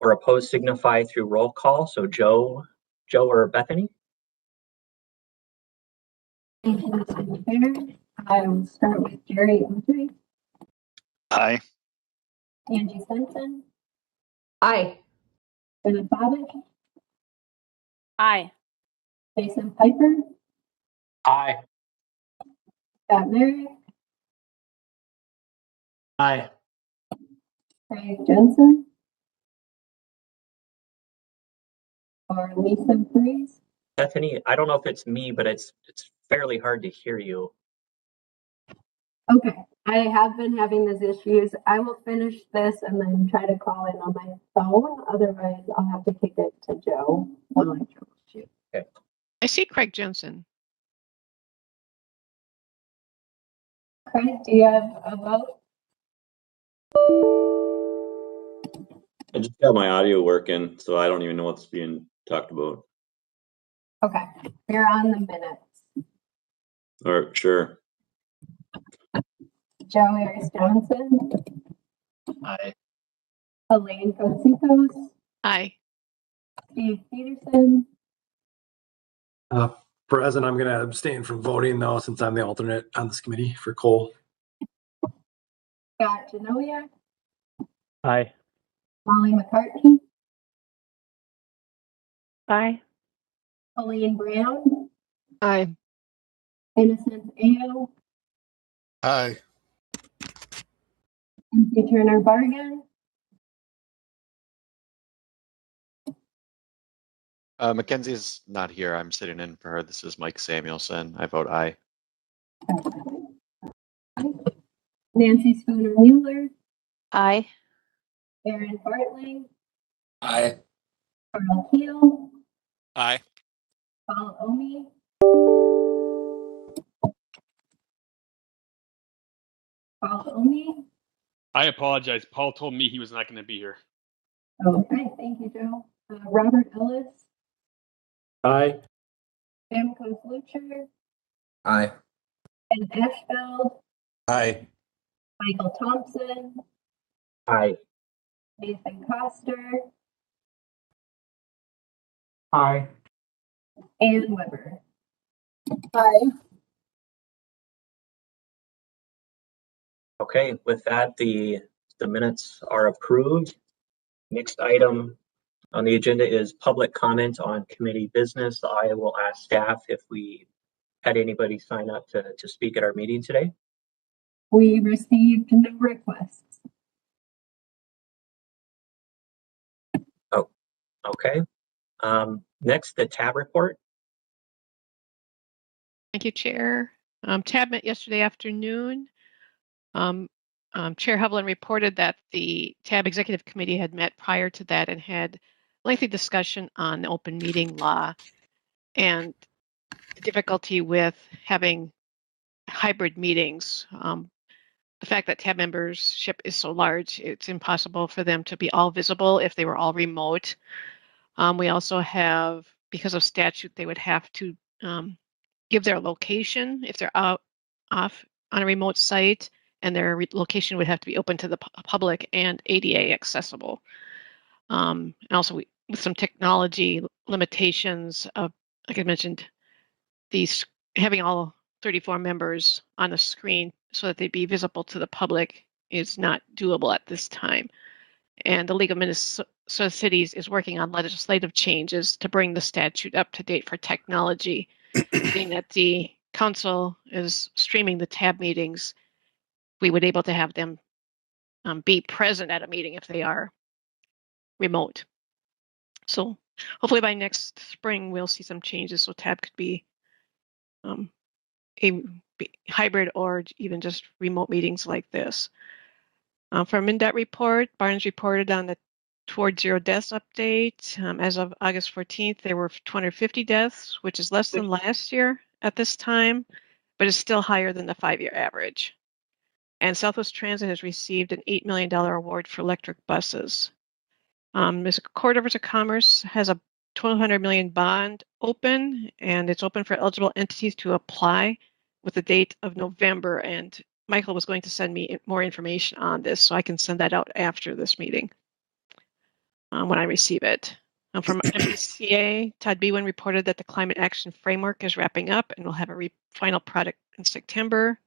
or opposed signify through roll call. So Joe or Bethany? Thank you, Mr. Chair. I will start with Jerry Audrey. Aye. Angie Simpson. Aye. Jenna Babic. Aye. Jason Piper. Aye. Scott Merrick. Aye. Craig Jensen. Or Lisa Freeze. Bethany, I don't know if it's me, but it's fairly hard to hear you. Okay, I have been having these issues. I will finish this and then try to call in on my phone. Otherwise, I'll have to kick it to Joe while I troubleshoot. Okay. I see Craig Jensen. Craig, do you have a vote? I just got my audio working, so I don't even know what's being talked about. Okay, we're on the minutes. Or sure. Joe Harris Johnson. Aye. Elaine Kotsikos. Aye. Steve Peterson. President, I'm going to abstain from voting though, since I'm the alternate on this committee for Cole. Scott Genoia. Aye. Molly McCartney. Aye. Colleen Brown. Aye. Innocent Ao. Aye. Nancy Turner Bargan. Mackenzie's not here. I'm sitting in for her. This is Mike Samuelson. I vote aye. Nancy Spooner Mueller. Aye. Aaron Bartling. Aye. Carl Keel. Aye. Paul Omi. Paul Omi. I apologize. Paul told me he was not going to be here. Okay, thank you, Joe. Robert Ellis. Aye. Jim Koslucher. Aye. Ben Ashfeld. Aye. Michael Thompson. Aye. Nathan Koster. Aye. Ann Weber. Aye. Okay, with that, the minutes are approved. Next item on the agenda is public comment on committee business. I will ask staff if we had anybody sign up to speak at our meeting today. We received no requests. Oh, okay. Next, the tab report. Thank you, Chair. TAB met yesterday afternoon. Chair Hovland reported that the TAB Executive Committee had met prior to that and had lengthy discussion on open meeting law and the difficulty with having hybrid meetings. The fact that TAB membership is so large, it's impossible for them to be all visible if they were all remote. We also have, because of statute, they would have to give their location if they're off on a remote site, and their location would have to be open to the public and ADA accessible. And also with some technology limitations of, like I mentioned, these having all 34 members on the screen so that they'd be visible to the public is not doable at this time. And the League of Minnesota Cities is working on legislative changes to bring the statute up to date for technology, being that the council is streaming the TAB meetings. We would able to have them be present at a meeting if they are remote. So hopefully by next spring, we'll see some changes so TAB could be a hybrid or even just remote meetings like this. From MnDOT report, Barnes reported on the Toward Zero Deaths update. As of August 14th, there were 250 deaths, which is less than last year at this time, but is still higher than the 5-year average. And Southwest Transit has received an $8 million award for electric buses. Ms. Cordovers of Commerce has a $1,200 million bond open, and it's open for eligible entities to apply with the date of November. And Michael was going to send me more information on this, so I can send that out after this meeting. when I receive it. From MBCA, Todd Bewan reported that the Climate Action Framework is wrapping up and will have a final product in September.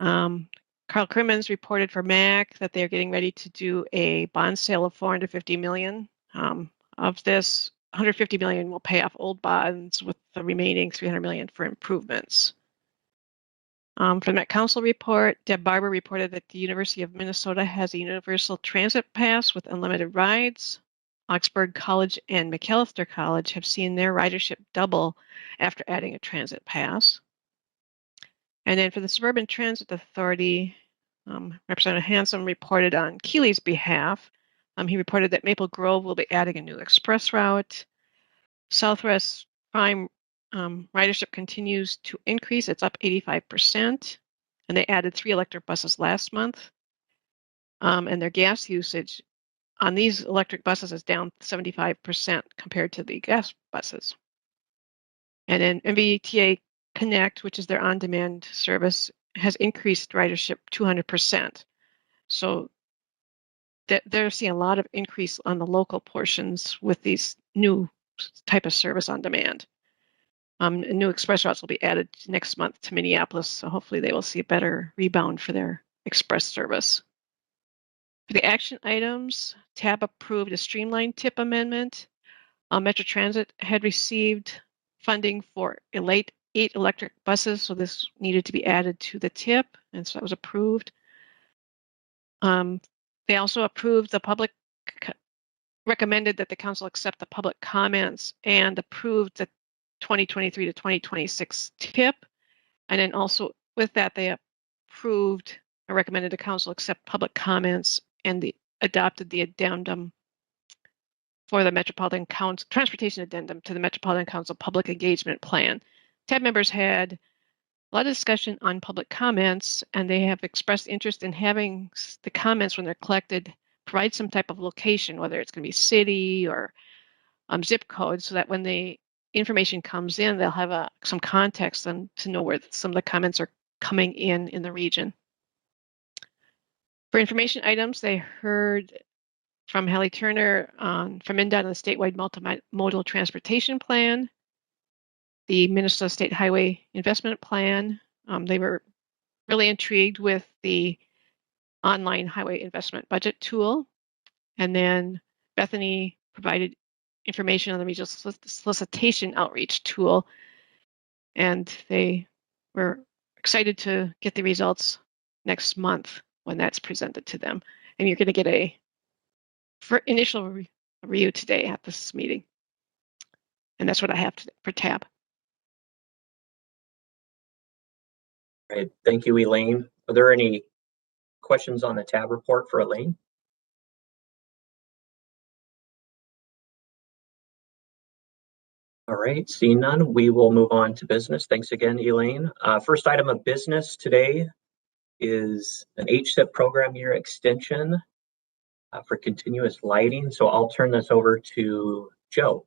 Carl Crimmins reported for MAC that they're getting ready to do a bond sale of $450 million. Of this, $150 million will pay off old bonds, with the remaining $300 million for improvements. From the Met Council report, Deb Barber reported that the University of Minnesota has a universal transit pass with unlimited rides. Augsburg College and McAllister College have seen their ridership double after adding a transit pass. And then for the Suburban Transit Authority, Representative Hanson reported on Keeley's behalf. He reported that Maple Grove will be adding a new express route. Southwest Prime ridership continues to increase. It's up 85%. And they added 3 electric buses last month. And their gas usage on these electric buses is down 75% compared to the gas buses. And then MBTA Connect, which is their on-demand service, has increased ridership 200%. So they're seeing a lot of increase on the local portions with these new type of service on demand. New express routes will be added next month to Minneapolis, so hopefully they will see a better rebound for their express service. For the action items, TAB approved a streamlined TIP amendment. Metro Transit had received funding for 8 electric buses, so this needed to be added to the TIP, and so that was approved. They also approved recommended that the council accept the public comments and approved the 2023 to 2026 TIP. And then also with that, they approved or recommended the council accept public comments and adopted the addendum for the Metropolitan Council Transportation Addendum to the Metropolitan Council Public Engagement Plan. TAB members had a lot of discussion on public comments, and they have expressed interest in having the comments when they're collected provide some type of location, whether it's going to be city or zip code, so that when the information comes in, they'll have some context and to know where some of the comments are coming in the region. For information items, they heard from Hallie Turner from MnDOT on the statewide multimodal transportation plan, the Minnesota State Highway Investment Plan. They were really intrigued with the online highway investment budget tool. And then Bethany provided information on the regional solicitation outreach tool. And they were excited to get the results next month when that's presented to them. And you're going to get a initial review today at this meeting. And that's what I have for TAB. Right. Thank you, Elaine. Are there any questions on the TAB report for Elaine? All right, seeing none, we will move on to business. Thanks again, Elaine. First item of business today is an HSIP program year extension for continuous lighting. So I'll turn this over to Joe.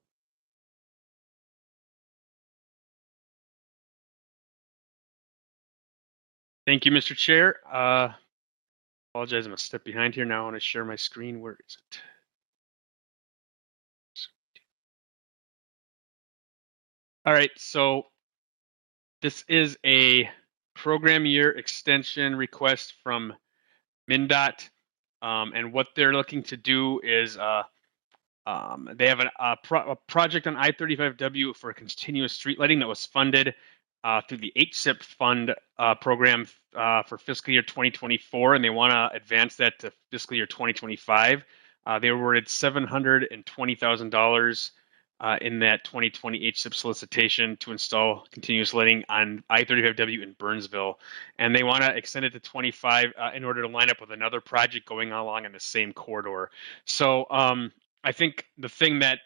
Thank you, Mr. Chair. Apologize, I'm a step behind here now. I want to share my screen. Where is it? All right, so this is a program year extension request from MnDOT, and what they're looking to do is they have a project on I-35W for continuous street lighting that was funded through the HSIP fund program for fiscal year 2024, and they want to advance that to fiscal year 2025. They awarded $720,000 in that 2020 HSIP solicitation to install continuous lighting on I-35W in Burnsville, and they want to extend it to 25 in order to line up with another project going along in the same corridor. So I think the thing that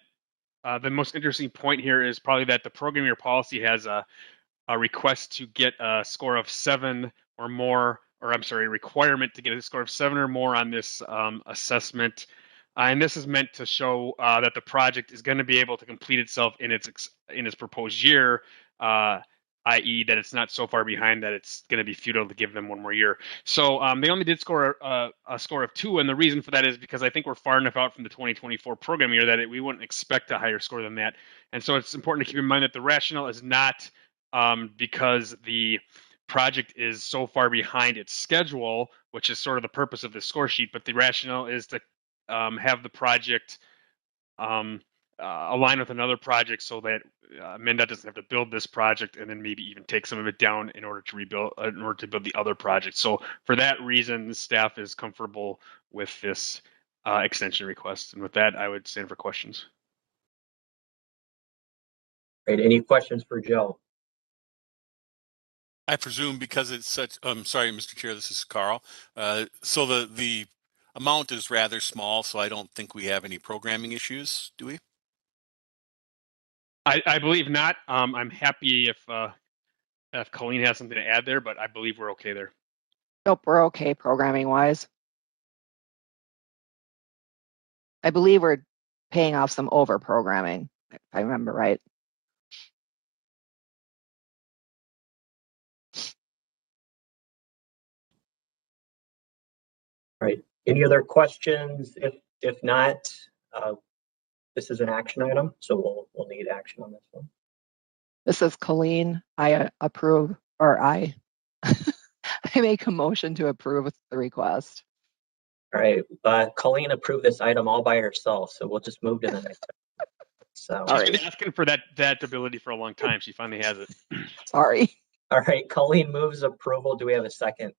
the most interesting point here is probably that the program year policy has a request to get a score of 7 or more, or I'm sorry, requirement to get a score of 7 or more on this assessment. And this is meant to show that the project is going to be able to complete itself in its proposed year i.e. that it's not so far behind that it's going to be futile to give them one more year. So they only did score a score of 2, and the reason for that is because I think we're far enough out from the 2024 program year that we wouldn't expect a higher score than that. And so it's important to keep in mind that the rationale is not because the project is so far behind its schedule, which is sort of the purpose of the score sheet, but the rationale is to have the project align with another project so that MnDOT doesn't have to build this project and then maybe even take some of it down in order to rebuild, in order to build the other project. So for that reason, the staff is comfortable with this extension request. And with that, I would stand for questions. Right, any questions for Joe? I presume because it's such, sorry, Mr. Chair, this is Carl. So the amount is rather small, so I don't think we have any programming issues, do we? I believe not. I'm happy if Colleen has something to add there, but I believe we're okay there. Nope, we're okay programming wise. I believe we're paying off some over programming, if I remember right. Right, any other questions? If not, this is an action item, so we'll need action on this one. This is Colleen. I approve, or I make a motion to approve the request. All right, Colleen approved this item all by herself, so we'll just move to the next. So, She's been asking for that ability for a long time. She finally has it. Sorry. all right, Colleen moves approval. Do we have a second?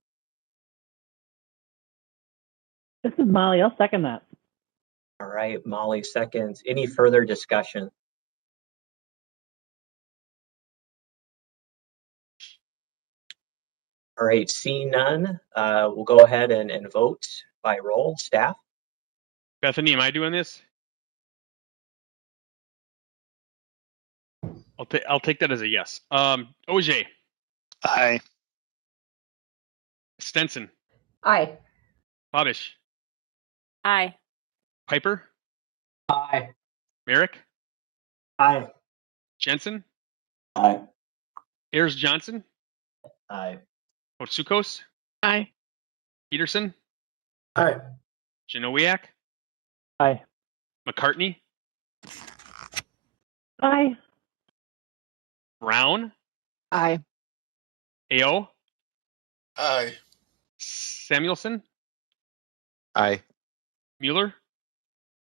This is Molly. I'll second that. All right, Molly seconds. Any further discussion? All right, seeing none, we'll go ahead and vote by roll. Staff? Bethany, am I doing this? I'll take that as a yes. OJ. Aye. Stenson. Aye. Babish. Aye. Piper. Aye. Merrick. Aye. Jensen. Aye. Ayers Johnson. Aye. Otsukos. Aye. Peterson. Aye. Janowiak. Aye. McCartney. Aye. Brown. Aye. AO. Aye. Samuelson. Aye. Mueller.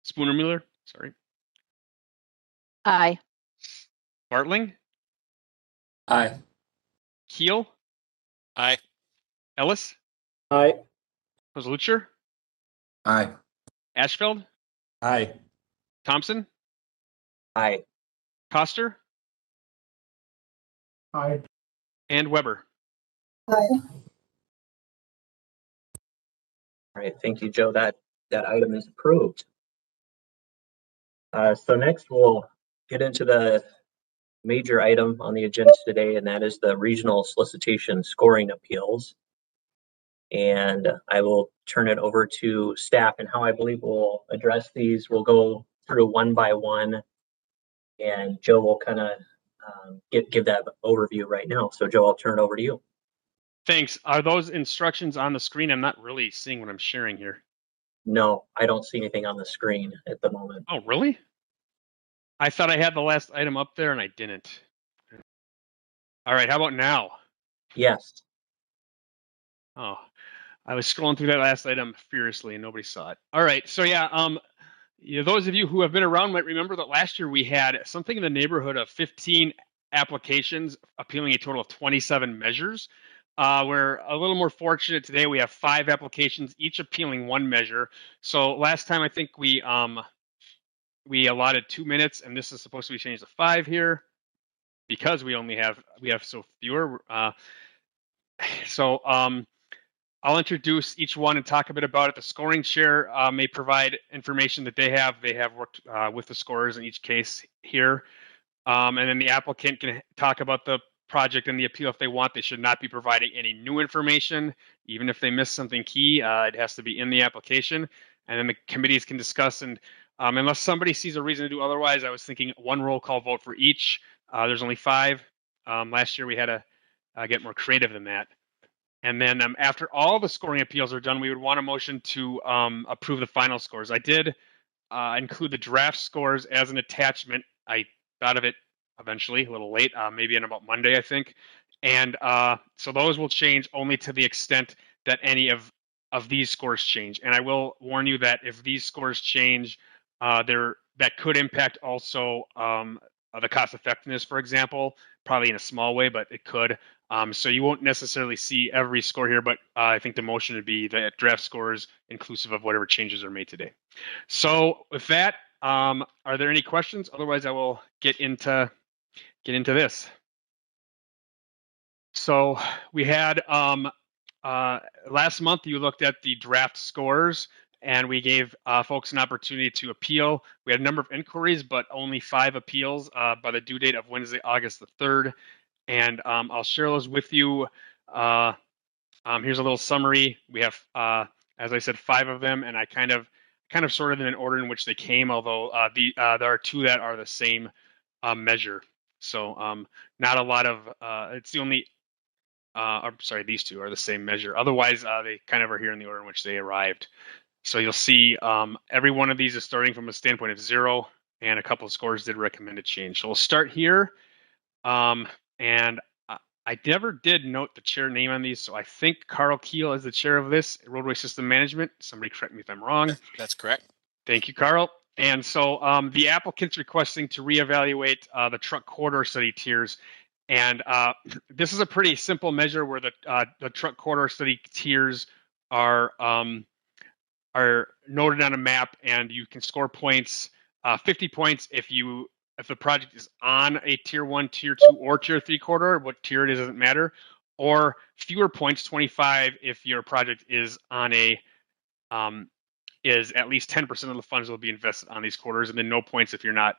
Spooner Mueller. Sorry. Aye. Bartling. Aye. Keel. Aye. Ellis. Aye. Kozlucher. Aye. Ashfeld. Aye. Thompson. Aye. Coster. Aye. And Weber. All right, thank you, Joe. That item is approved. So next we'll get into the major item on the agenda today, and that is the regional solicitation scoring appeals. And I will turn it over to staff, and how I believe we'll address these. We'll go through one by one, and Joe will kind of give that overview right now. So Joe, I'll turn it over to you. Thanks. Are those instructions on the screen? I'm not really seeing what I'm sharing here. No, I don't see anything on the screen at the moment. Oh, really? I thought I had the last item up there and I didn't. All right, how about now? Yes. Oh, I was scrolling through that last item furiously and nobody saw it. All right, so yeah, those of you who have been around might remember that last year we had something in the neighborhood of 15 applications appealing a total of 27 measures. We're a little more fortunate today. We have 5 applications, each appealing 1 measure. So last time I think we allotted 2 minutes, and this is supposed to be changed to 5 here because we have so fewer. I'll introduce each one and talk a bit about it. The scoring chair may provide information that they have. They have worked with the scorers in each case here. And then the applicant can talk about the project and the appeal if they want. They should not be providing any new information, even if they miss something key. It has to be in the application. And then the committees can discuss, and unless somebody sees a reason to do otherwise, I was thinking 1 roll call vote for each. There's only 5 Last year we had to get more creative than that. And then after all the scoring appeals are done, we would want a motion to approve the final scores. I did include the draft scores as an attachment. I thought of it eventually, a little late, maybe in about Monday, I think. And so those will change only to the extent that any of these scores change. And I will warn you that if these scores change, that could impact also the cost effectiveness, for example, probably in a small way, but it could. So you won't necessarily see every score here, but I think the motion would be the draft scores inclusive of whatever changes are made today. So with that, are there any questions? Otherwise, I will get into this. So we had last month you looked at the draft scores and we gave folks an opportunity to appeal. We had a number of inquiries, but only 5 appeals by the due date of Wednesday, August the 3rd. And I'll share those with you. Here's a little summary. We have, as I said, 5 of them, and I kind of sorted them in order in which they came, although there are 2 that are the same measure. So not a lot of, it's the only, I'm sorry, these 2 are the same measure. Otherwise, they kind of are here in the order in which they arrived. So you'll see every one of these is starting from a standpoint of 0, and a couple of scores did recommend a change. So we'll start here. And I never did note the chair name on these, so I think Carl Keel is the chair of this, Roadway System Management. Somebody correct me if I'm wrong. That's correct. Thank you, Carl. And so the applicant's requesting to reevaluate the truck corridor study tiers. And this is a pretty simple measure where the truck corridor study tiers are noted on a map, and you can score points, 50 points if the project is on a tier 1, tier 2, or tier 3 corridor. What tier it is doesn't matter, or fewer points, 25, if your project is on a is at least 10% of the funds will be invested on these corridors, and then no points if you're not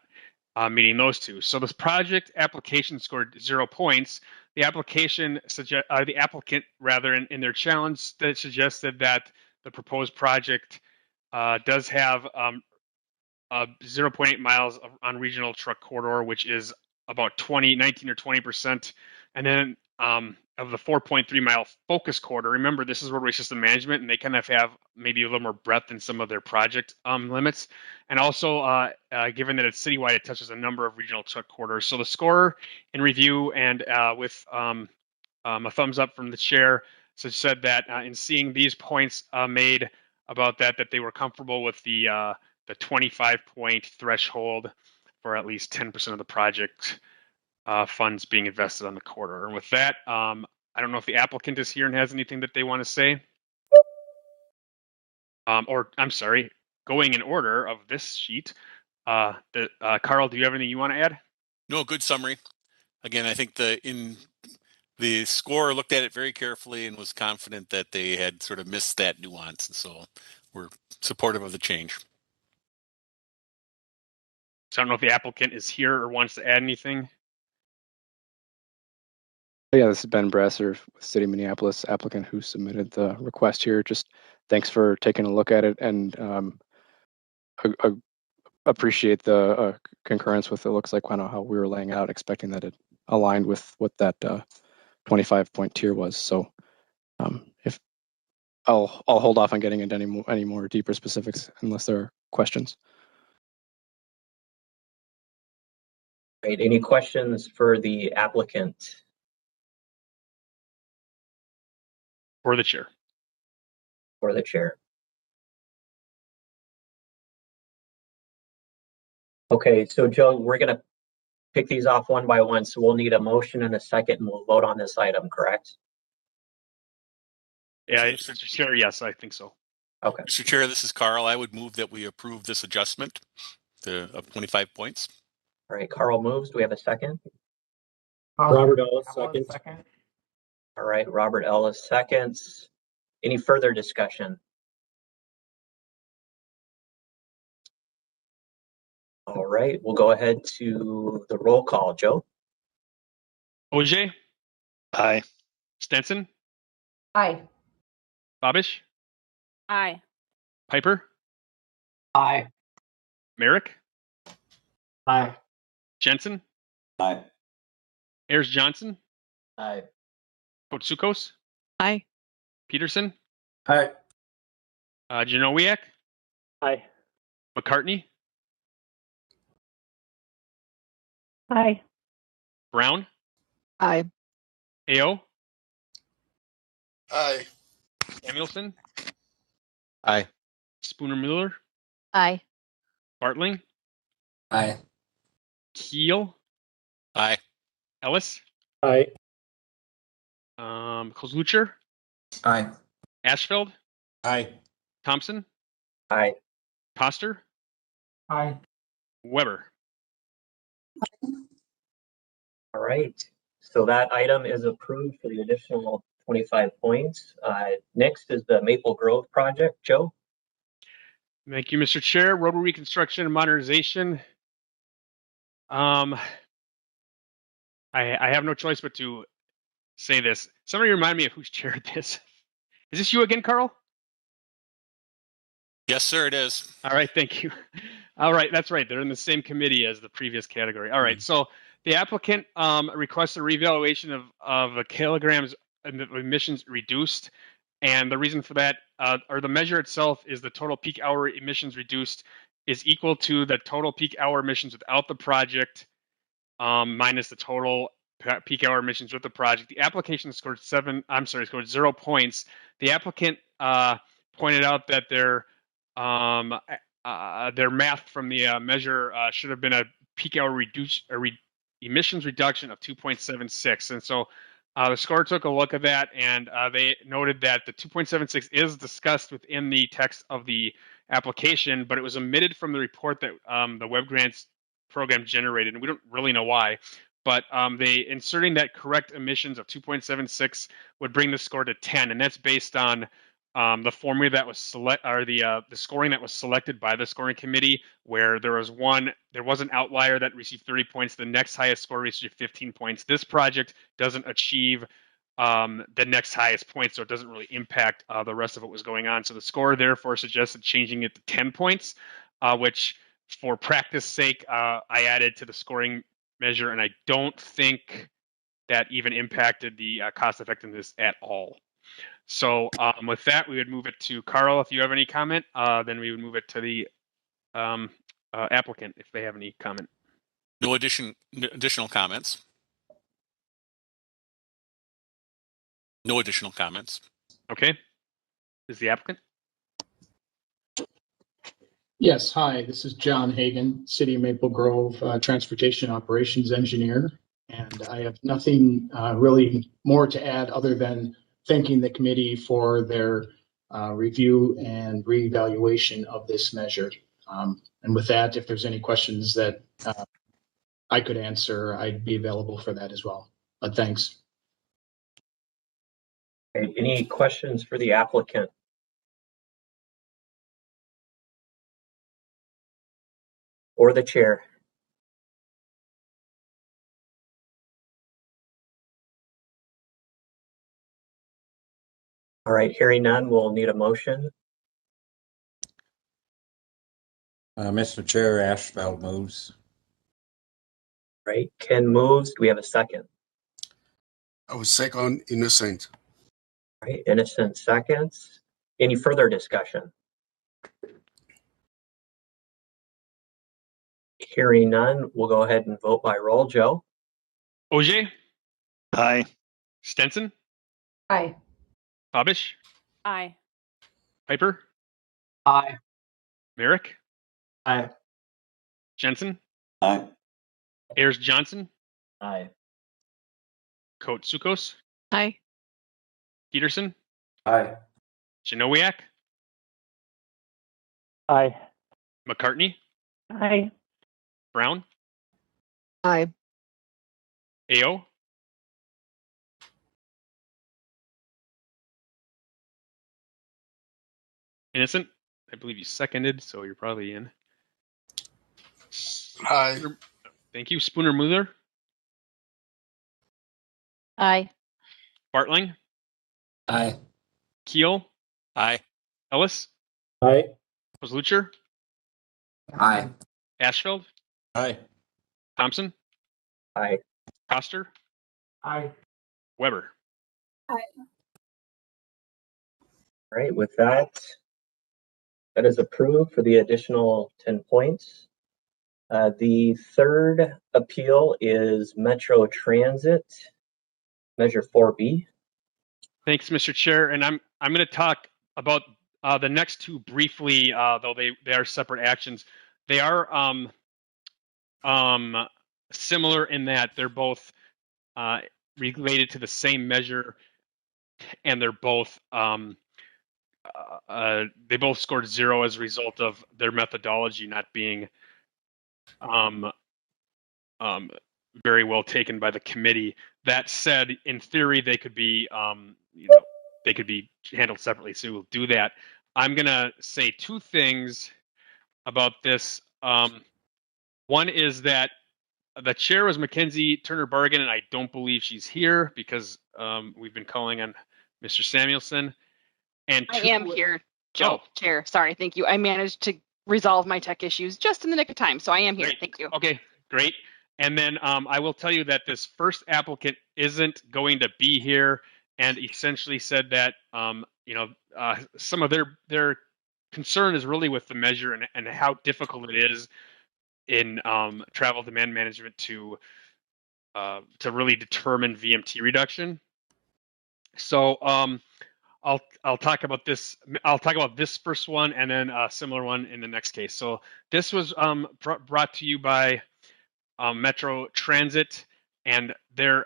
meeting those 2. So this project application scored 0 points. The applicant rather in their challenge that suggested that the proposed project does have 0.8 miles on regional truck corridor, which is about 19 or 20%. And then of the 4.3 mile focus corridor, remember this is roadway system management, and they kind of have maybe a little more breadth in some of their project limits. And also, given that it's citywide, it touches a number of regional truck corridors. So the score in review and with a thumbs up from the chair said that in seeing these points made about that they were comfortable with the 25-point threshold for at least 10% of the project funds being invested on the corridor. And with that, I don't know if the applicant is here and has anything that they want to say. Or I'm sorry, going in order of this sheet, Carl, do you have anything you want to add? No, good summary. Again, I think the scorer looked at it very carefully and was confident that they had sort of missed that nuance. And so we're supportive of the change. So I don't know if the applicant is here or wants to add anything. Yeah, this is Ben Brasser with City of Minneapolis, applicant who submitted the request here. Just thanks for taking a look at it, and appreciate the concurrence with it. Looks like kind of how we were laying out, expecting that it aligned with what that 25-point tier was. So if I'll hold off on getting into any more deeper specifics unless there are questions. Right, any questions for the applicant? Or the chair. Or the chair. Okay, so Joe, we're gonna pick these off one by one, so we'll need a motion and a second, and we'll vote on this item, correct? Yeah, Mr. Chair, yes, I think so. Okay. Mr. Chair, this is Carl. I would move that we approve this adjustment of 25 points. All right, Carl moves. Do we have a second? Robert Ellis, second. All right, Robert Ellis seconds. Any further discussion? All right, we'll go ahead to the roll call. Joe? OJ? Aye. Stenson? Aye. Babish? Aye. Piper? Aye. Merrick? Aye. Jensen? Aye. Ayers Johnson, Aye. Kotsukos, Aye. Peterson, Aye. Janowiak, Aye. McCartney, Aye. Brown, Aye. AO, Aye. Samuelson, Aye. Spooner Mueller, Aye. Bartling, Aye. Keel, Aye. Ellis, Aye. Kozlucher, Aye. Ashfeld, Aye. Thompson, Aye. Coster, Aye. Weber. All right. So that item is approved for the additional 25 points. Next is the Maple Grove project. Joe? Thank you, Mr. Chair. Road reconstruction and modernization. I have no choice but to say this. Somebody remind me of who's chaired this. Is this you again, Carl? Yes, sir, it is. All right, thank you. All right, that's right. They're in the same committee as the previous category. All right, so the applicant requests a revaluation of kilograms of emissions reduced. And the reason for that, or the measure itself, is the total peak hour emissions reduced is equal to the total peak hour emissions without the project minus the total peak hour emissions with the project. The application scored 0 points. The applicant pointed out that their math from the measure should have been a peak hour emissions reduction of 2.76. And so the score took a look at that, and they noted that the 2.76 is discussed within the text of the application, but it was omitted from the report that the web grants program generated, and we don't really know why. But they inserting that correct emissions of 2.76 would bring the score to 10, and that's based on the formula that was the scoring that was selected by the scoring committee, where there was an outlier that received 30 points. The next highest score received 15 points. This project doesn't achieve the next highest point, so it doesn't really impact the rest of what was going on. So the score therefore suggested changing it to 10 points, which for practice sake, I added to the scoring measure, and I don't think that even impacted the cost effectiveness at all. So with that, we would move it to Carl. If you have any comment, then we would move it to the applicant if they have any comment. No additional comments. No additional comments. Okay. Is the applicant? Yes, hi, this is John Hagan, City of Maple Grove Transportation Operations Engineer. And I have nothing really more to add other than thanking the committee for their review and reevaluation of this measure. And with that, if there's any questions that I could answer, I'd be available for that as well. But thanks. Okay, any questions for the applicant? Or the chair? All right, hearing none, we'll need a motion. Mr. Chair, Ashfeld moves. Right, Ken moves. Do we have a second? I was second, Innocent. Right, Innocent seconds. Any further discussion? Hearing none, we'll go ahead and vote by roll. Joe? Ogier? Aye. Stenson? Aye. Babish? Aye. Piper? Aye. Merrick? Aye. Jensen? Aye. Ayers Johnson? Aye. Kotsukos? Aye. Peterson? Aye. Janowiak? Aye. McCartney? Aye. Brown? Aye. AO? Innocent? I believe you seconded, so you're probably in. Aye. Thank you. Spooner Mueller? Aye. Bartling? Aye. Keel? Aye. Ellis? Aye. Kozlucher? Aye. Ashfeld? Aye. Thompson? Aye. Coster? Aye. Weber. Aye. All right, with that, that is approved for the additional 10 points. The third appeal is Metro Transit, Measure 4B. Thanks, Mr. Chair. And I'm going to talk about the next two briefly, though they are separate actions. They are similar in that they're both related to the same measure, and they're both they both scored 0 as a result of their methodology not being very well taken by the committee. That said, in theory, they could be they could be handled separately. So we'll do that. I'm gonna say two things about this. One is that the chair was Mackenzie Turner Bargan, and I don't believe she's here because we've been calling on Mr. Samuelson. And I am here, Joe, Oh. Chair. Sorry, thank you. I managed to resolve my tech issues just in the nick of time, so I am here. Great. Thank you. Okay, great. And then I will tell you that this first applicant isn't going to be here, and essentially said that some of their concern is really with the measure and how difficult it is in travel demand management to really determine VMT reduction. So I'll talk about this. I'll talk about this first one and then a similar one in the next case. So this was brought to you by Metro Transit, and they're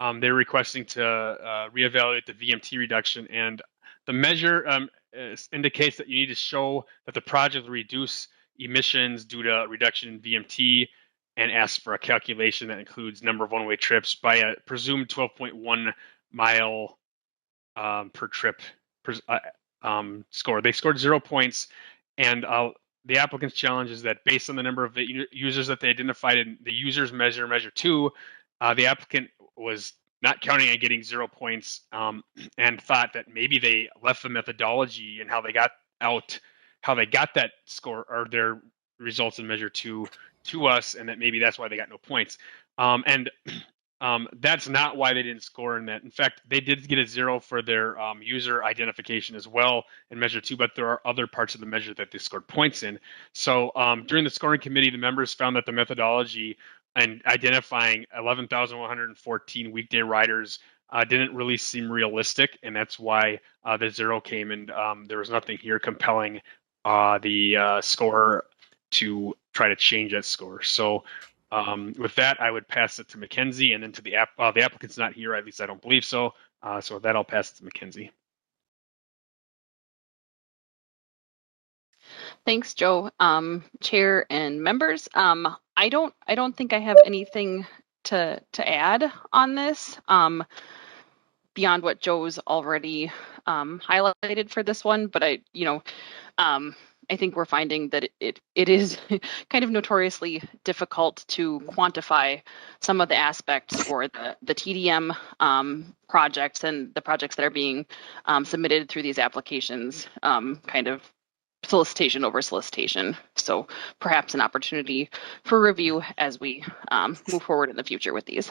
requesting to reevaluate the VMT reduction. And the measure indicates that you need to show that the project will reduce emissions due to reduction in VMT, and asks for a calculation that includes number of one-way trips by a presumed 12.1 mile per trip score. They scored 0 points, and the applicant's challenge is that based on the number of users that they identified in the users measure 2, the applicant was not counting on getting 0 points, and thought that maybe they left the methodology and how they got that score or their results in measure 2 to us, and that maybe that's why they got no points. That's not why they didn't score in that. In fact, they did get a 0 for their user identification as well in measure 2, but there are other parts of the measure that they scored points in. So during the scoring committee, the members found that the methodology and identifying 11,114 weekday riders didn't really seem realistic, and that's why the 0 came, and there was nothing here compelling the score to try to change that score. So with that, I would pass it to Mackenzie, and then to the the applicant's not here, at least I don't believe so. So with that, I'll pass it to Mackenzie. Thanks, Joe. Chair and members. I don't think I have anything to add on this beyond what Joe's already highlighted for this one, but I think we're finding that it is kind of notoriously difficult to quantify some of the aspects for the TDM projects and the projects that are being submitted through these applications, kind of solicitation over solicitation. So perhaps an opportunity for review as we move forward in the future with these.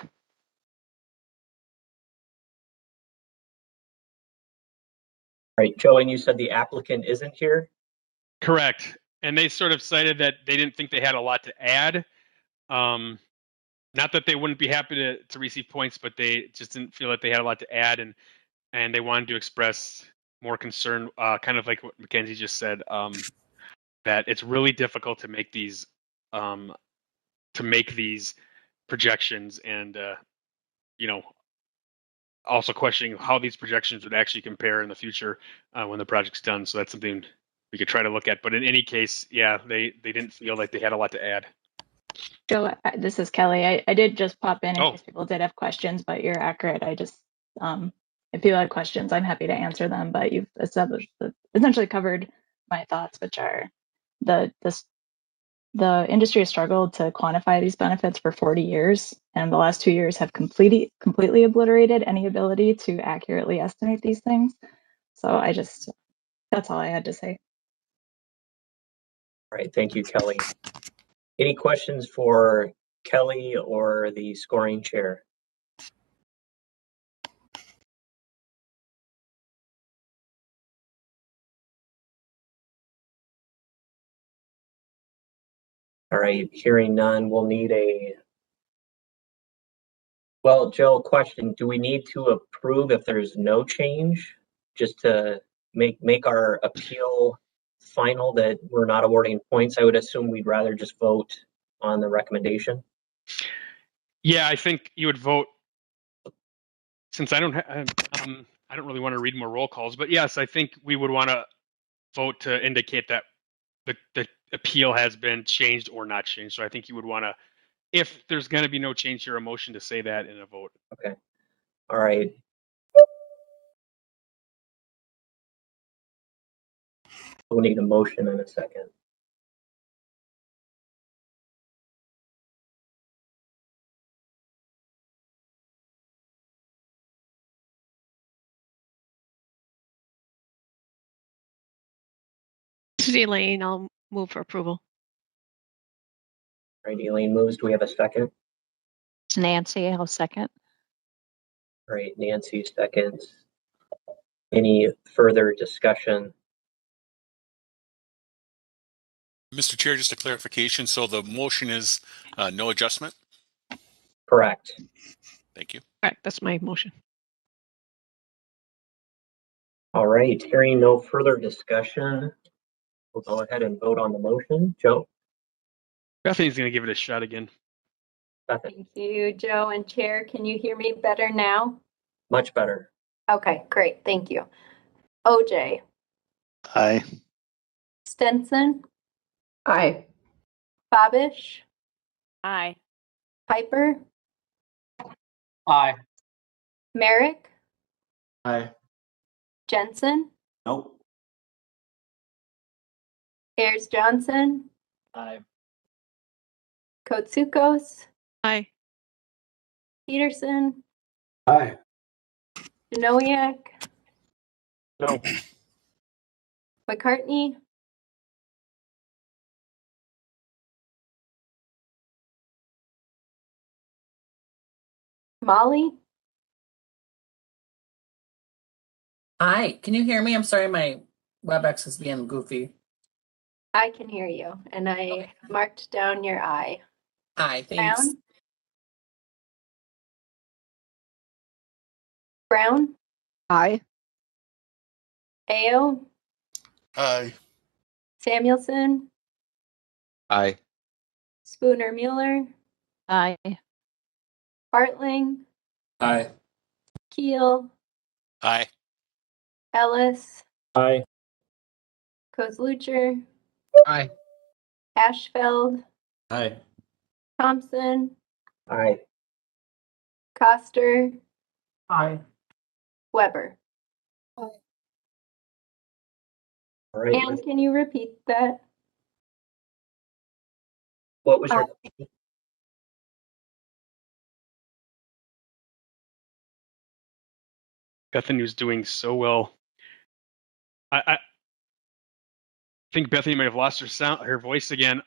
All right, Joe, and you said the applicant isn't here? Correct. And they sort of cited that they didn't think they had a lot to add. Not that they wouldn't be happy to receive points, but they just didn't feel that they had a lot to add, and they wanted to express more concern, kind of like what Mackenzie just said, that it's really difficult to make these projections, and also questioning how these projections would actually compare in the future when the project's done. So that's something we could try to look at. But in any case, yeah, they didn't feel like they had a lot to add. Joe, this is Kelly. I did just pop in Oh. case people did have questions, but you're accurate. I just, if people had questions, I'm happy to answer them, but you've essentially covered my thoughts, which are the industry has struggled to quantify these benefits for 40 years, and the last 2 years have completely obliterated any ability to accurately estimate these things. So that's all I had to say. All right, thank you, Kelly. Any questions for Kelly or the scoring chair? All right, hearing none, we'll need well, Joe, question, do we need to approve if there's no change? Just to make our appeal final that we're not awarding points? I would assume we'd rather just vote on the recommendation. Yeah, I think you would vote, since I don't really want to read more roll calls, but yes, I think we would want to vote to indicate that the appeal has been changed or not changed. So I think you would want to, if there's going to be no change here, a motion to say that in a vote. Okay. All right. We'll need a motion in a second. This is Elaine. I'll move for approval. All right, Elaine moves. Do we have a second? It's Nancy. I'll second. All right, Nancy seconds. Any further discussion? Mr. Chair, just a clarification. So the motion is no adjustment? Correct. Thank you. Correct. That's my motion. All right, hearing no further discussion, we'll go ahead and vote on the motion. Joe? Bethany's going to give it a shot again. Bethany? Thank you, Joe and Chair. Can you hear me better now? Much better. Okay, great. Thank you. OJ? Aye. Stenson? Aye. Babish? Aye. Piper? Aye. Merrick? Aye. Jensen? Nope. Ayers Johnson? Aye. Kotsukos? Aye. Peterson? Aye. Janowiak? No. McCartney? Molly? Hi, can you hear me? I'm sorry, my WebEx is being goofy. I can hear you, and I marked down your eye. Hi, thanks. Brown? Aye. Ao? Aye. Samuelson? Aye. Spooner Mueller? Aye. Hartling? Aye. Keel? Aye. Ellis? Aye. Kozlucher? Aye. Ashfeld? Aye. Thompson? Aye. Coster? Aye. Weber? All right. And can you repeat that? What was your question? Bethany was doing so well. I think Bethany might have lost her voice again.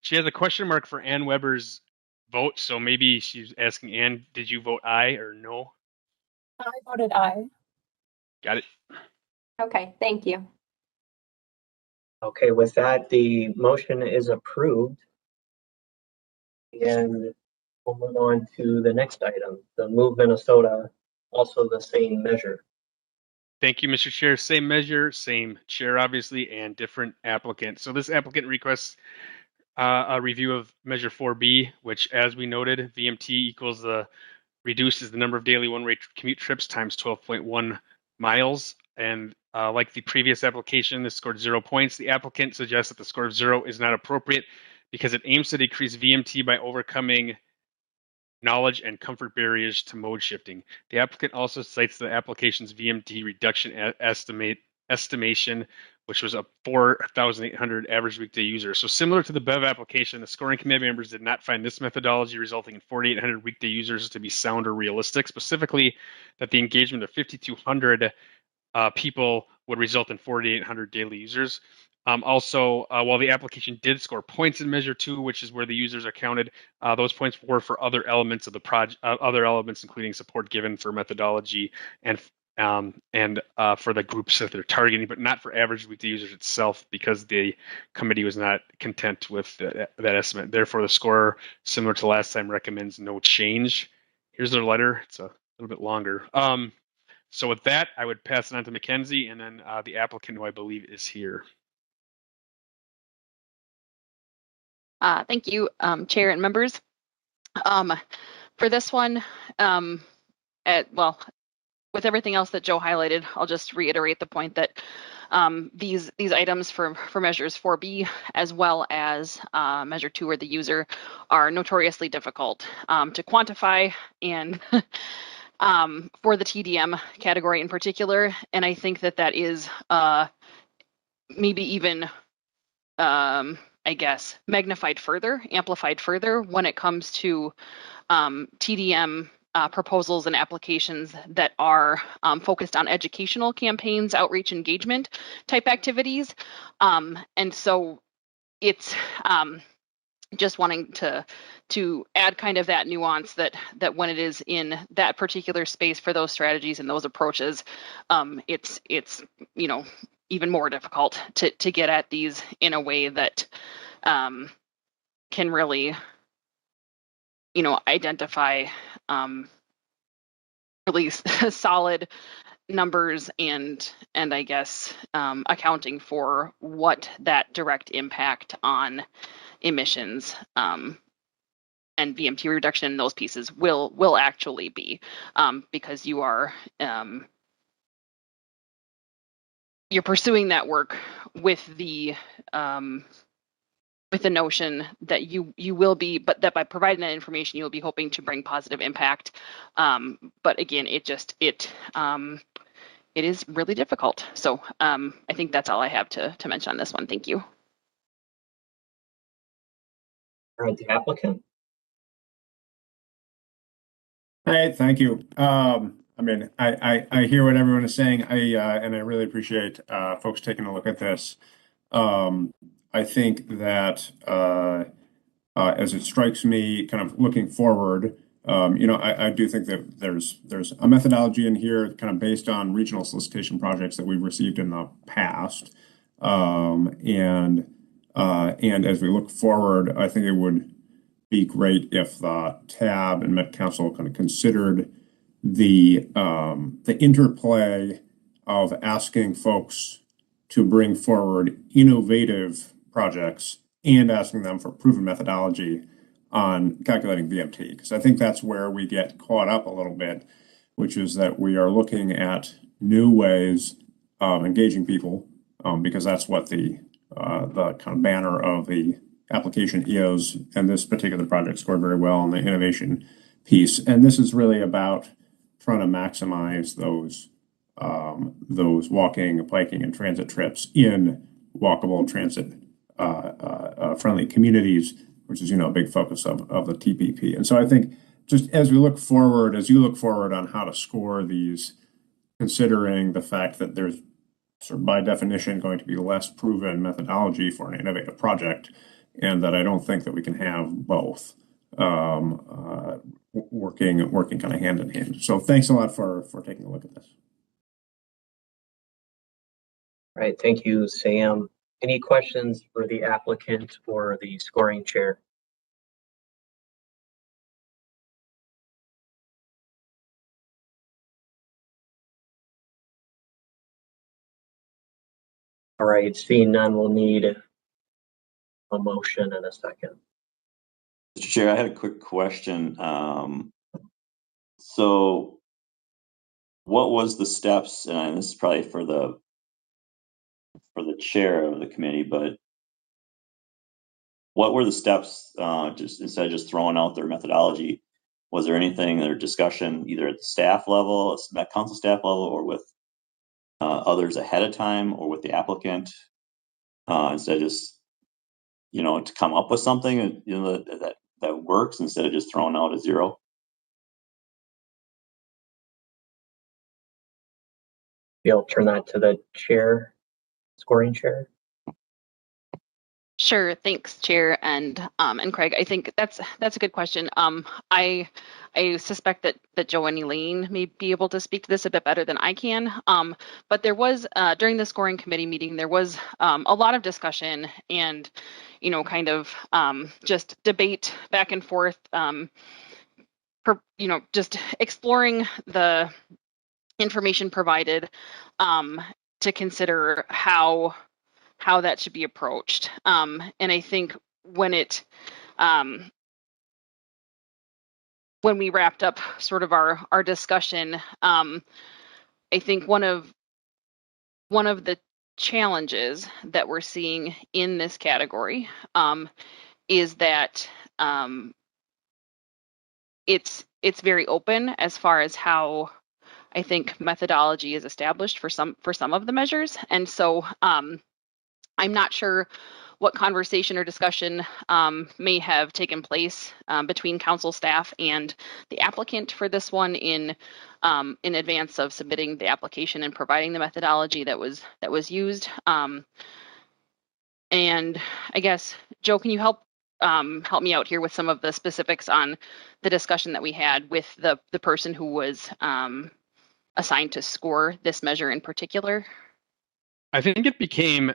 She has a question mark for Ann Weber's vote, so maybe she's asking Ann, did you vote aye or no? I voted aye. Got it. Okay, thank you. Okay, with that, the motion is approved. And we'll move on to the next item, the Move Minnesota, also the same measure. Thank you, Mr. Chair. Same measure, same chair, obviously, and different applicant. So this applicant requests a review of Measure 4B, which, as we noted, VMT equals the reduced is the number of daily one-way commute trips times 12.1 miles. And like the previous application, this scored 0 points. The applicant suggests that the score of 0 is not appropriate because it aims to decrease VMT by overcoming knowledge and comfort barriers to mode shifting. The applicant also cites the application's VMT reduction estimation, which was a 4,800 average weekday users. So similar to the BEV application, the scoring committee members did not find this methodology resulting in 4,800 weekday users to be sound or realistic, specifically that the engagement of 5,200 people would result in 4,800 daily users. Also, while the application did score points in Measure 2, which is where the users are counted, those points were for other elements of the project, other elements including support given for methodology and and for the groups that they're targeting, but not for average weekly users itself, because the committee was not content with that estimate. Therefore, the score, similar to last time, recommends no change. Here's their letter. It's a little bit longer. So with that, I would pass it on to Mackenzie, and then the applicant, who I believe is here. Thank you, Chair and members. For this one, with everything else that Joe highlighted, I'll just reiterate the point that these items for measures 4B as well as measure 2 or the user are notoriously difficult to quantify, and for the TDM category in particular. And I think that is maybe even I guess magnified further, amplified further when it comes to TDM proposals and applications that are focused on educational campaigns, outreach, engagement type activities. And so it's just wanting to add kind of that nuance that when it is in that particular space for those strategies and those approaches, it's even more difficult to get at these in a way that can really identify really solid numbers and I guess accounting for what that direct impact on emissions and VMT reduction in those pieces will actually be, because you are you're pursuing that work with the notion that you will be, but that by providing that information, you'll be hoping to bring positive impact. But again, it is really difficult. So I think that's all I have to mention on this one. Thank you. All right, the applicant. Hey, thank you. I mean, I hear what everyone is saying. And I really appreciate folks taking a look at this. I think that as it strikes me, kind of looking forward, I do think that there's a methodology in here kind of based on regional solicitation projects that we've received in the past. And as we look forward, I think it would be great if the TAB and Met Council kind of considered the interplay of asking folks to bring forward innovative projects and asking them for proven methodology on calculating VMT, because I think that's where we get caught up a little bit, which is that we are looking at new ways of engaging people, because that's what the kind of banner of the application is, and this particular project scored very well on the innovation piece. And this is really about trying to maximize those walking, biking, and transit trips in walkable, transit friendly communities, which is a big focus of the TPP. And so I think just as you look forward on how to score these, considering the fact that there's sort of by definition going to be less proven methodology for an innovative project, and that I don't think that we can have both working kind of hand in hand. So thanks a lot for taking a look at this. All right, thank you, Sam. Any questions for the applicant or the scoring chair? All right, seeing none, we'll need a motion in a second. Mr. Chair, I had a quick question. So what was the steps, and this is probably for the chair of the committee, but what were the steps, just instead of just throwing out their methodology? Was there anything or discussion either at the staff level, at council staff level, or with others ahead of time, or with the applicant, instead of just to come up with something that works instead of just throwing out a zero? I'll turn that to the chair, scoring chair. Sure. Thanks, Chair and Craig. I think that's a good question. I suspect that Joe and Elaine may be able to speak to this a bit better than I can. But there was during the scoring committee meeting, there was a lot of discussion and kind of just debate back and forth. Just exploring the information provided to consider how that should be approached. And I think when we wrapped up sort of our discussion, I think one of the challenges that we're seeing in this category is that it's very open as far as how I think methodology is established for some of the measures. And so I'm not sure what conversation or discussion may have taken place between council staff and the applicant for this one in advance of submitting the application and providing the methodology that was used. And I guess, Joe, can you help me out here with some of the specifics on the discussion that we had with the person who was assigned to score this measure in particular? I think it becomes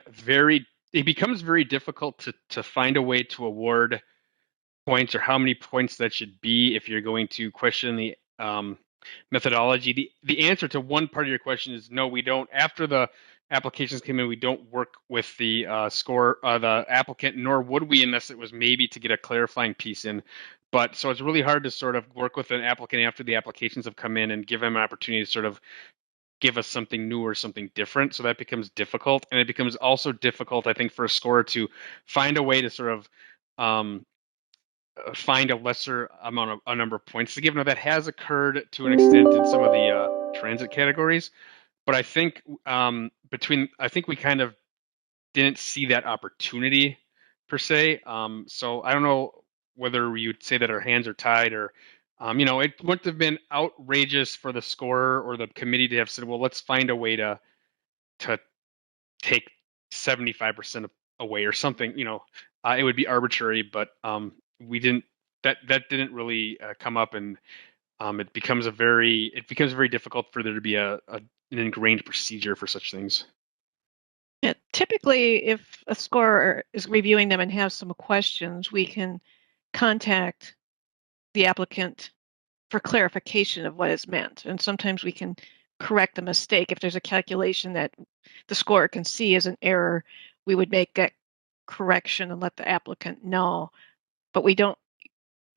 very difficult to find a way to award points or how many points that should be if you're going to question the methodology. The answer to one part of your question is no, we don't. After the applications came in, we don't work with the the applicant, nor would we unless it was maybe to get a clarifying piece in. But so it's really hard to sort of work with an applicant after the applications have come in and give them an opportunity to sort of give us something new or something different. So that becomes difficult. And it becomes also difficult, I think, for a scorer to find a way to sort of find a lesser a number of points to give. Now that has occurred to an extent in some of the transit categories, but I think I think we kind of didn't see that opportunity per se. So I don't know whether you'd say that our hands are tied or it wouldn't have been outrageous for the scorer or the committee to have said, well, let's find a way to take 75% away or something. It would be arbitrary, but we didn't. That didn't really come up, and it becomes very difficult for there to be an ingrained procedure for such things. Yeah, typically, if a scorer is reviewing them and has some questions, we can contact the applicant for clarification of what is meant. And sometimes we can correct the mistake. If there's a calculation that the scorer can see as an error, we would make that correction and let the applicant know. But we don't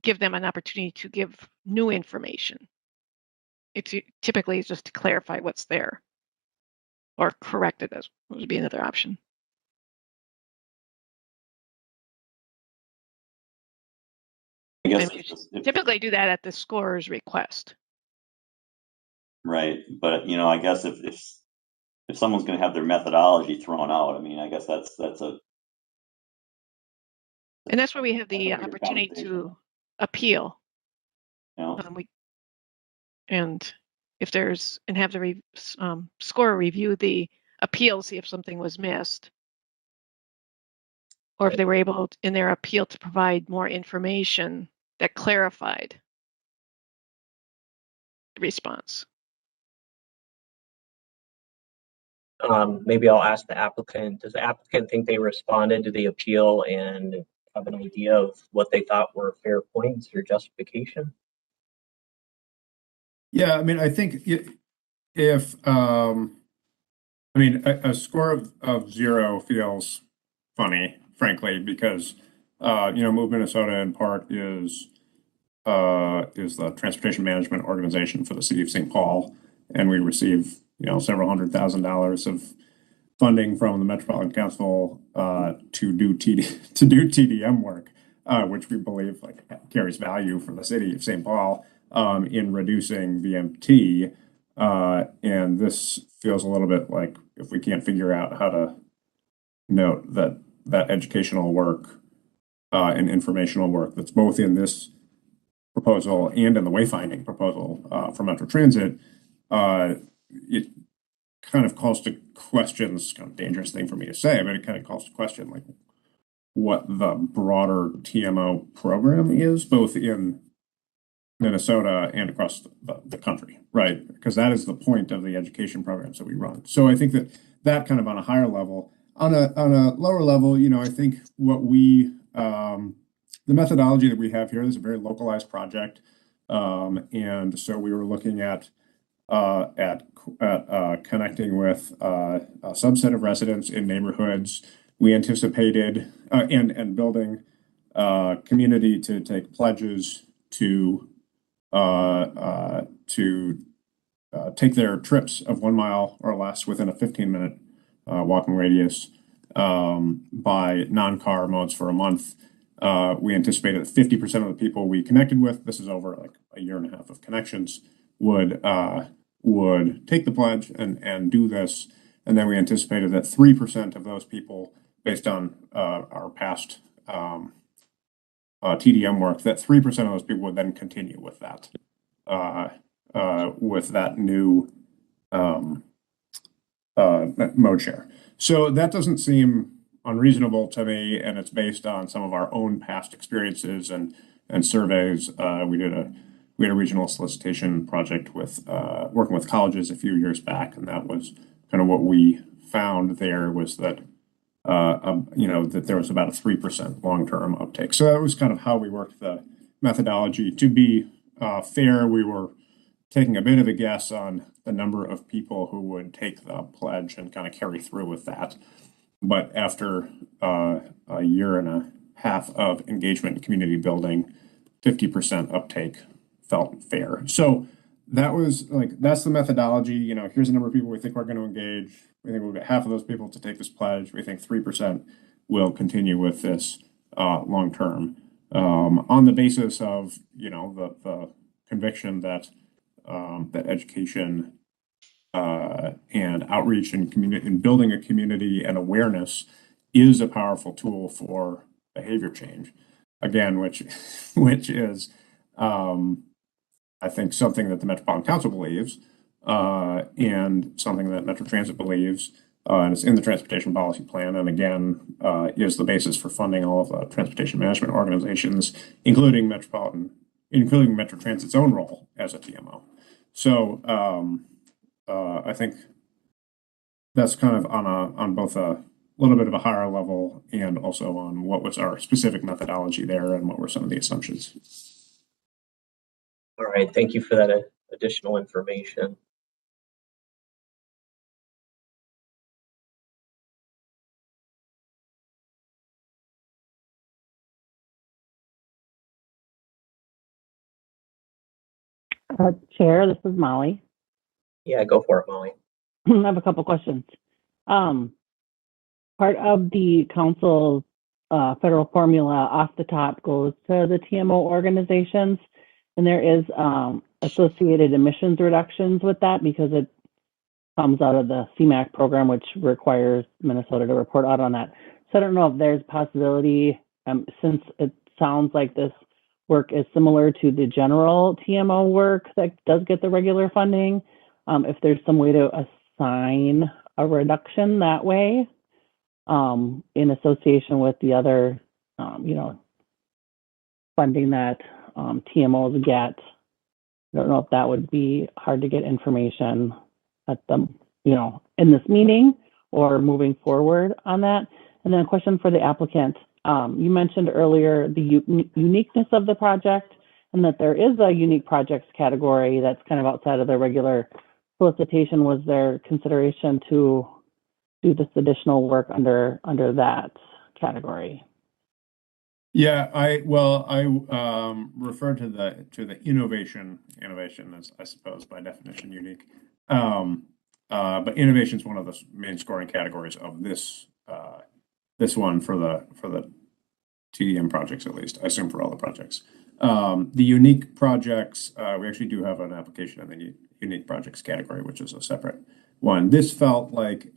give them an opportunity to give new information. It's typically just to clarify what's there or correct it, as would be another option. I guess Typically do that at the scorer's request. Right, but I guess if someone's going to have their methodology thrown out, I mean, I guess that's a. And that's where we have the opportunity to appeal. Yeah. And if there's have the scorer review the appeal, see if something was missed, or if they were able in their appeal to provide more information that clarified the response. Maybe I'll ask the applicant, does the applicant think they responded to the appeal and have an idea of what they thought were fair points or justification? Yeah, I mean, I think if a score of 0 feels funny, frankly, because Move Minnesota in part is the transportation management organization for the city of St. Paul, and we receive several $100,000 of funding from the Metropolitan Council to do TDM work, which we believe carries value for the city of St. Paul in reducing VMT. And this feels a little bit like if we can't figure out how to note that educational work and informational work that's both in this proposal and in the wayfinding proposal for Metro Transit, it kind of calls to questions, kind of dangerous thing for me to say, but it kind of calls to question, like, what the broader TMO program is, both in Minnesota and across the country, right? Because that is the point of the education programs that we run. So I think that kind of on a higher level. On a lower level, you know, I think what we the methodology that we have here is a very localized project, and so we were looking at connecting with a subset of residents in neighborhoods. We anticipated and building community to take pledges to take their trips of 1 mile or less within a 15-minute walking radius by non-car modes for a month. We anticipated that 50% of the people we connected with, this is over like a year and a half of connections, would take the pledge and do this. And then we anticipated that 3% of those people, based on our past TDM work, that 3% of those people would then continue with that new mode share. So that doesn't seem unreasonable to me, and it's based on some of our own past experiences and surveys. We did a regional solicitation project with working with colleges a few years back, and that was kind of what we found there was that you know, that there was about a 3% long-term uptake. So that was kind of how we worked the methodology. To be fair, we were taking a bit of a guess on the number of people who would take the pledge and kind of carry through with that. But after a year and a half of engagement and community building, 50% uptake felt fair. So that was like, that's the methodology. You know, here's the number of people we think we're going to engage. We think we'll get half of those people to take this pledge. We think 3% will continue with this long term, on the basis of, you know, the conviction that that education and outreach and community and building a community and awareness is a powerful tool for behavior change. Again, which is I think something that the Metropolitan Council believes, and something that Metro Transit believes, and it's in the transportation policy plan, and again, is the basis for funding all of the transportation management organizations, including Metro Transit's own role as a TMO. So I think that's kind of on both a little bit of a higher level and also on what was our specific methodology there and what were some of the assumptions. All right, thank you for that additional information. Chair, this is Molly. Yeah, go for it, Molly. I have a couple questions. Part of the council's federal formula off the top goes to the TMO organizations, and there is associated emissions reductions with that because it comes out of the CMAQ program, which requires Minnesota to report out on that. So I don't know if there's possibility, since it sounds like this work is similar to the general TMO work that does get the regular funding, if there's some way to assign a reduction that way in association with the other, you know, funding that TMOs get. I don't know if that would be hard to get information at the, you know, in this meeting or moving forward on that. And then a question for the applicant. You mentioned earlier the uniqueness of the project and that there is a unique projects category that's kind of outside of the regular solicitation. Was there consideration to do this additional work under that category? Yeah, I refer to the innovation. Innovation is, I suppose, by definition unique. But innovation is one of the main scoring categories of this one for the TDM projects, at least. I assume for all the projects. The unique projects, we actually do have an application in the unique projects category, which is a separate one. This felt like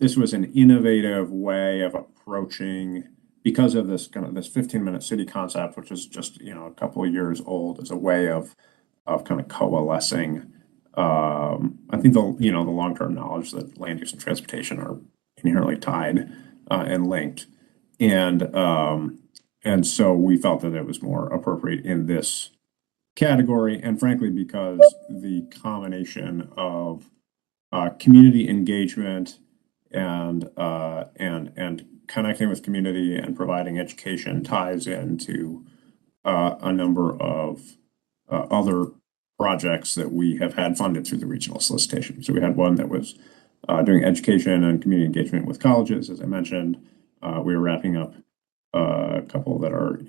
this was an innovative way of approaching, because of this kind of this 15-minute city concept, which is just, you know, a couple of years old, as a way of kind of coalescing. I think the long-term knowledge that land use and transportation are inherently tied and linked. And so we felt that it was more appropriate in this category, and frankly, because the combination of community engagement and connecting with community and providing education ties into a number of other projects that we have had funded through the regional solicitation. So we had one that was doing education and community engagement with colleges, as I mentioned. We were wrapping up a couple that are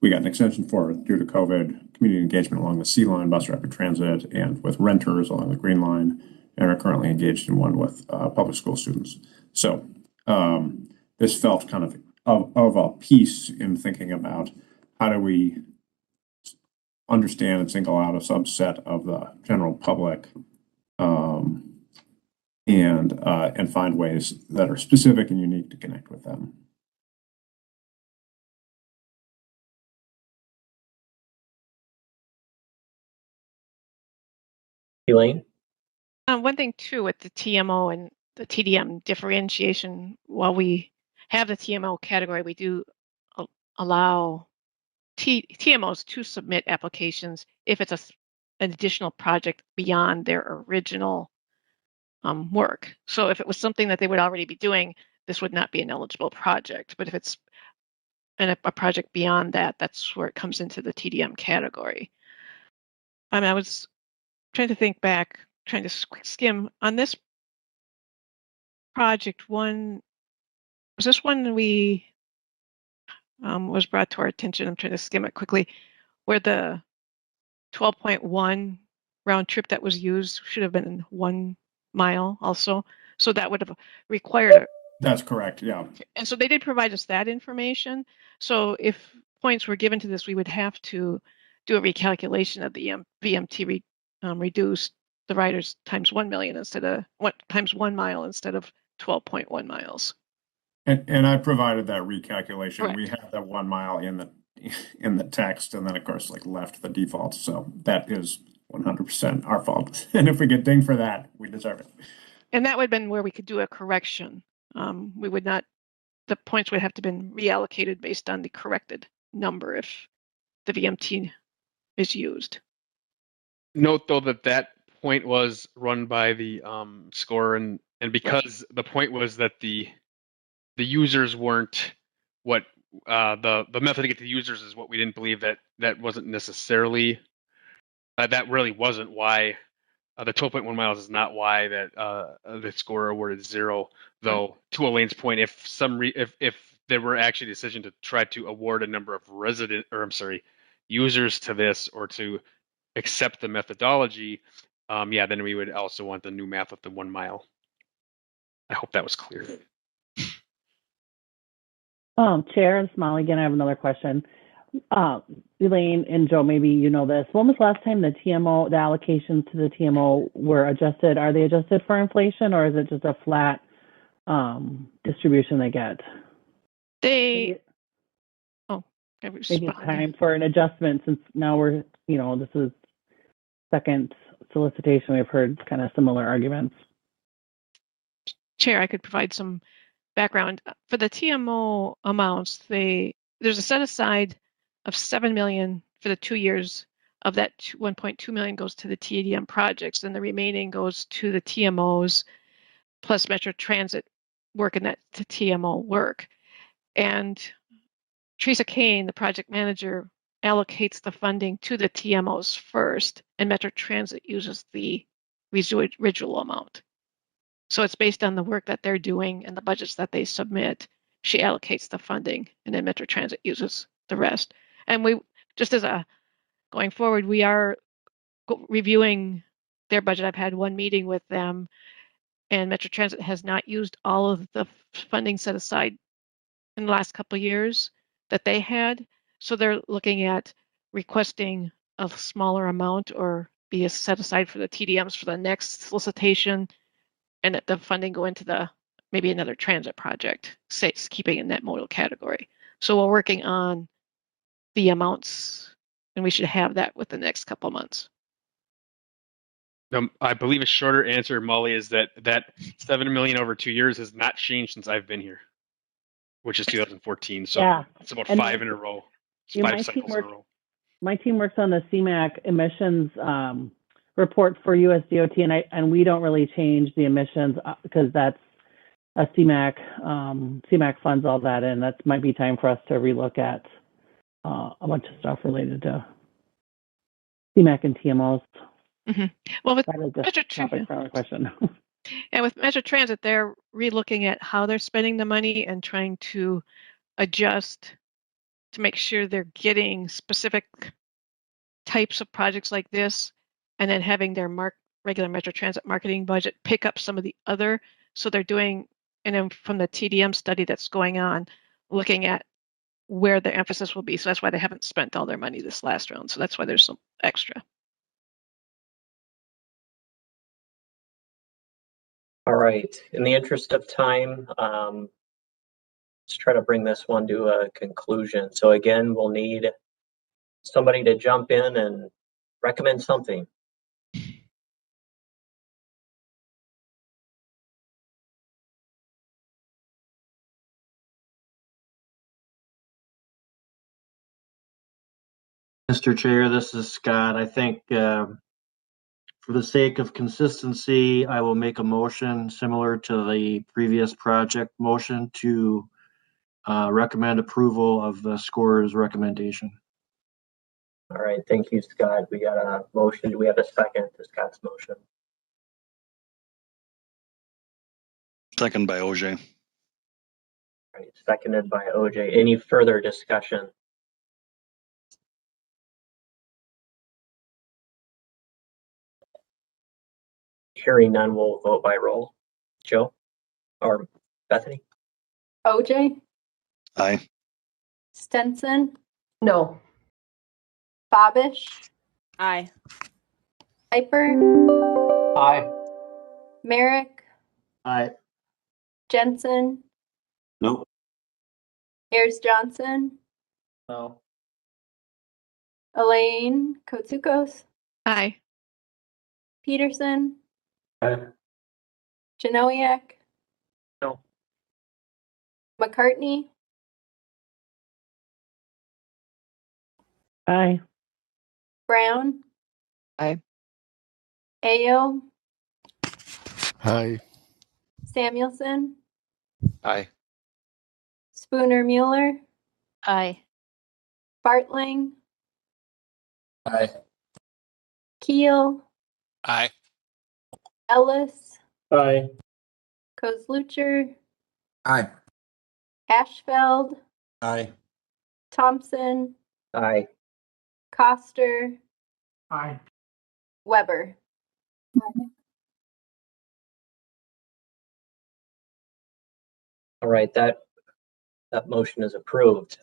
we got an extension for due to COVID, community engagement along the C line, bus rapid transit, and with renters along the Green Line, and are currently engaged in one with public school students. So this felt kind of a piece in thinking about how do we understand and single out a subset of the general public, and find ways that are specific and unique to connect with them. Elaine? One thing too with the TMO and the TDM differentiation, while we have the TMO category, we do allow TMOs to submit applications if it's an additional project beyond their original work. So if it was something that they would already be doing, this would not be an eligible project. But if it's a project beyond that, that's where it comes into the TDM category. I was trying to think back, trying to skim on this project. Was this one we was brought to our attention? I'm trying to skim it quickly, where the 12.1 round trip that was used should have been 1 mile also. So that would have required That's correct, yeah. And so they did provide us that information. So if points were given to this, we would have to do a recalculation of the VMT reduced the riders times 1 million instead of times 1 mile instead of 12.1 miles. And I provided that recalculation. Correct. We have that 1 mile in the text, and then of course left the default. So that is 100% our fault. And if we get dinged for that, we deserve it. And that would have been where we could do a correction. We would not, the points would have to been reallocated based on the corrected number if the VMT is used. Note though that point was run by the scorer, and because the point was that the users weren't what the method to get to the users is what we didn't believe, that wasn't necessarily that really wasn't why the 12.1 miles is not why that the scorer awarded 0, though. To Elaine's point, if there were actually a decision to try to award a number of users to this, or to accept the methodology, yeah, then we would also want the new math of the 1 mile. I hope that was clear. Chair, it's Molly again. I have another question. Elaine and Joe, maybe you know this. When was the last time the TMO, the allocations to the TMO were adjusted? Are they adjusted for inflation, or is it just a flat distribution they get? Maybe it's time for an adjustment, since now we're, this is second solicitation. We've heard kind of similar arguments. Chair, I could provide some background. For the TMO amounts, there's a set aside of 7 million for the 2 years. Of that, 1.2 million goes to the TDM projects, and the remaining goes to the TMOs plus Metro Transit work in that TMO work. And Teresa Kane, the project manager, allocates the funding to the TMOs first, and Metro Transit uses the residual amount. So it's based on the work that they're doing and the budgets that they submit. She allocates the funding, and then Metro Transit uses the rest. And we, just as going forward, we are reviewing their budget. I've had one meeting with them, and Metro Transit has not used all of the funding set aside in the last couple of years that they had. So they're looking at requesting a smaller amount, or be set aside for the TDMs for the next solicitation, and that the funding go into maybe another transit project, say it's keeping in that modal category. So we're working on the amounts, and we should have that within the next couple of months. I believe a shorter answer, Molly, is that 7 million over 2 years has not changed since I've been here. which is 2014. So Yeah. it's about And 5 in a row. It's 5 cycles in a row. My team works on the CMAQ emissions report for USDOT, and we don't really change the emissions because that's a CMAQ. CMAQ funds all that, and that might be time for us to relook at a bunch of stuff related to CMAQ and TMOs. Mm-hmm. Well, with that is just a topic for our question. And with Metro Transit, they're relooking at how they're spending the money and trying to adjust to make sure they're getting specific types of projects like this, and then having their regular Metro Transit marketing budget pick up some of the other. So they're doing, and then from the TDM study that's going on, looking at where the emphasis will be. So that's why they haven't spent all their money this last round. So that's why there's some extra. All right, in the interest of time, let's try to bring this one to a conclusion. So again, we'll need somebody to jump in and recommend something. Mr. Chair, this is Scott. I think for the sake of consistency, I will make a motion similar to the previous project motion to recommend approval of the scorer's recommendation. All right, thank you, Scott. We got a motion. Do we have a second to Scott's motion? Second by OJ. All right, seconded by OJ. Any further discussion? Hearing none, we'll vote by roll. Joe or Bethany? OJ, Aye. Stenson? No. Bobish? Aye. Piper? Aye. Merrick? Aye. Jensen? Nope. Ayers Johnson? No. Elaine Kotsukos? Aye. Peterson? Aye. Janowiak? No. McCartney? Aye. Brown? Aye. Ayo? Aye. Samuelson? Aye. Spooner Mueller? Aye. Bartling? Aye. Keel? Aye. Ellis? Aye. Kozlucher? Aye. Ashfeld? Aye. Thompson? Aye. Coster? Aye. Weber? All right, that motion is approved.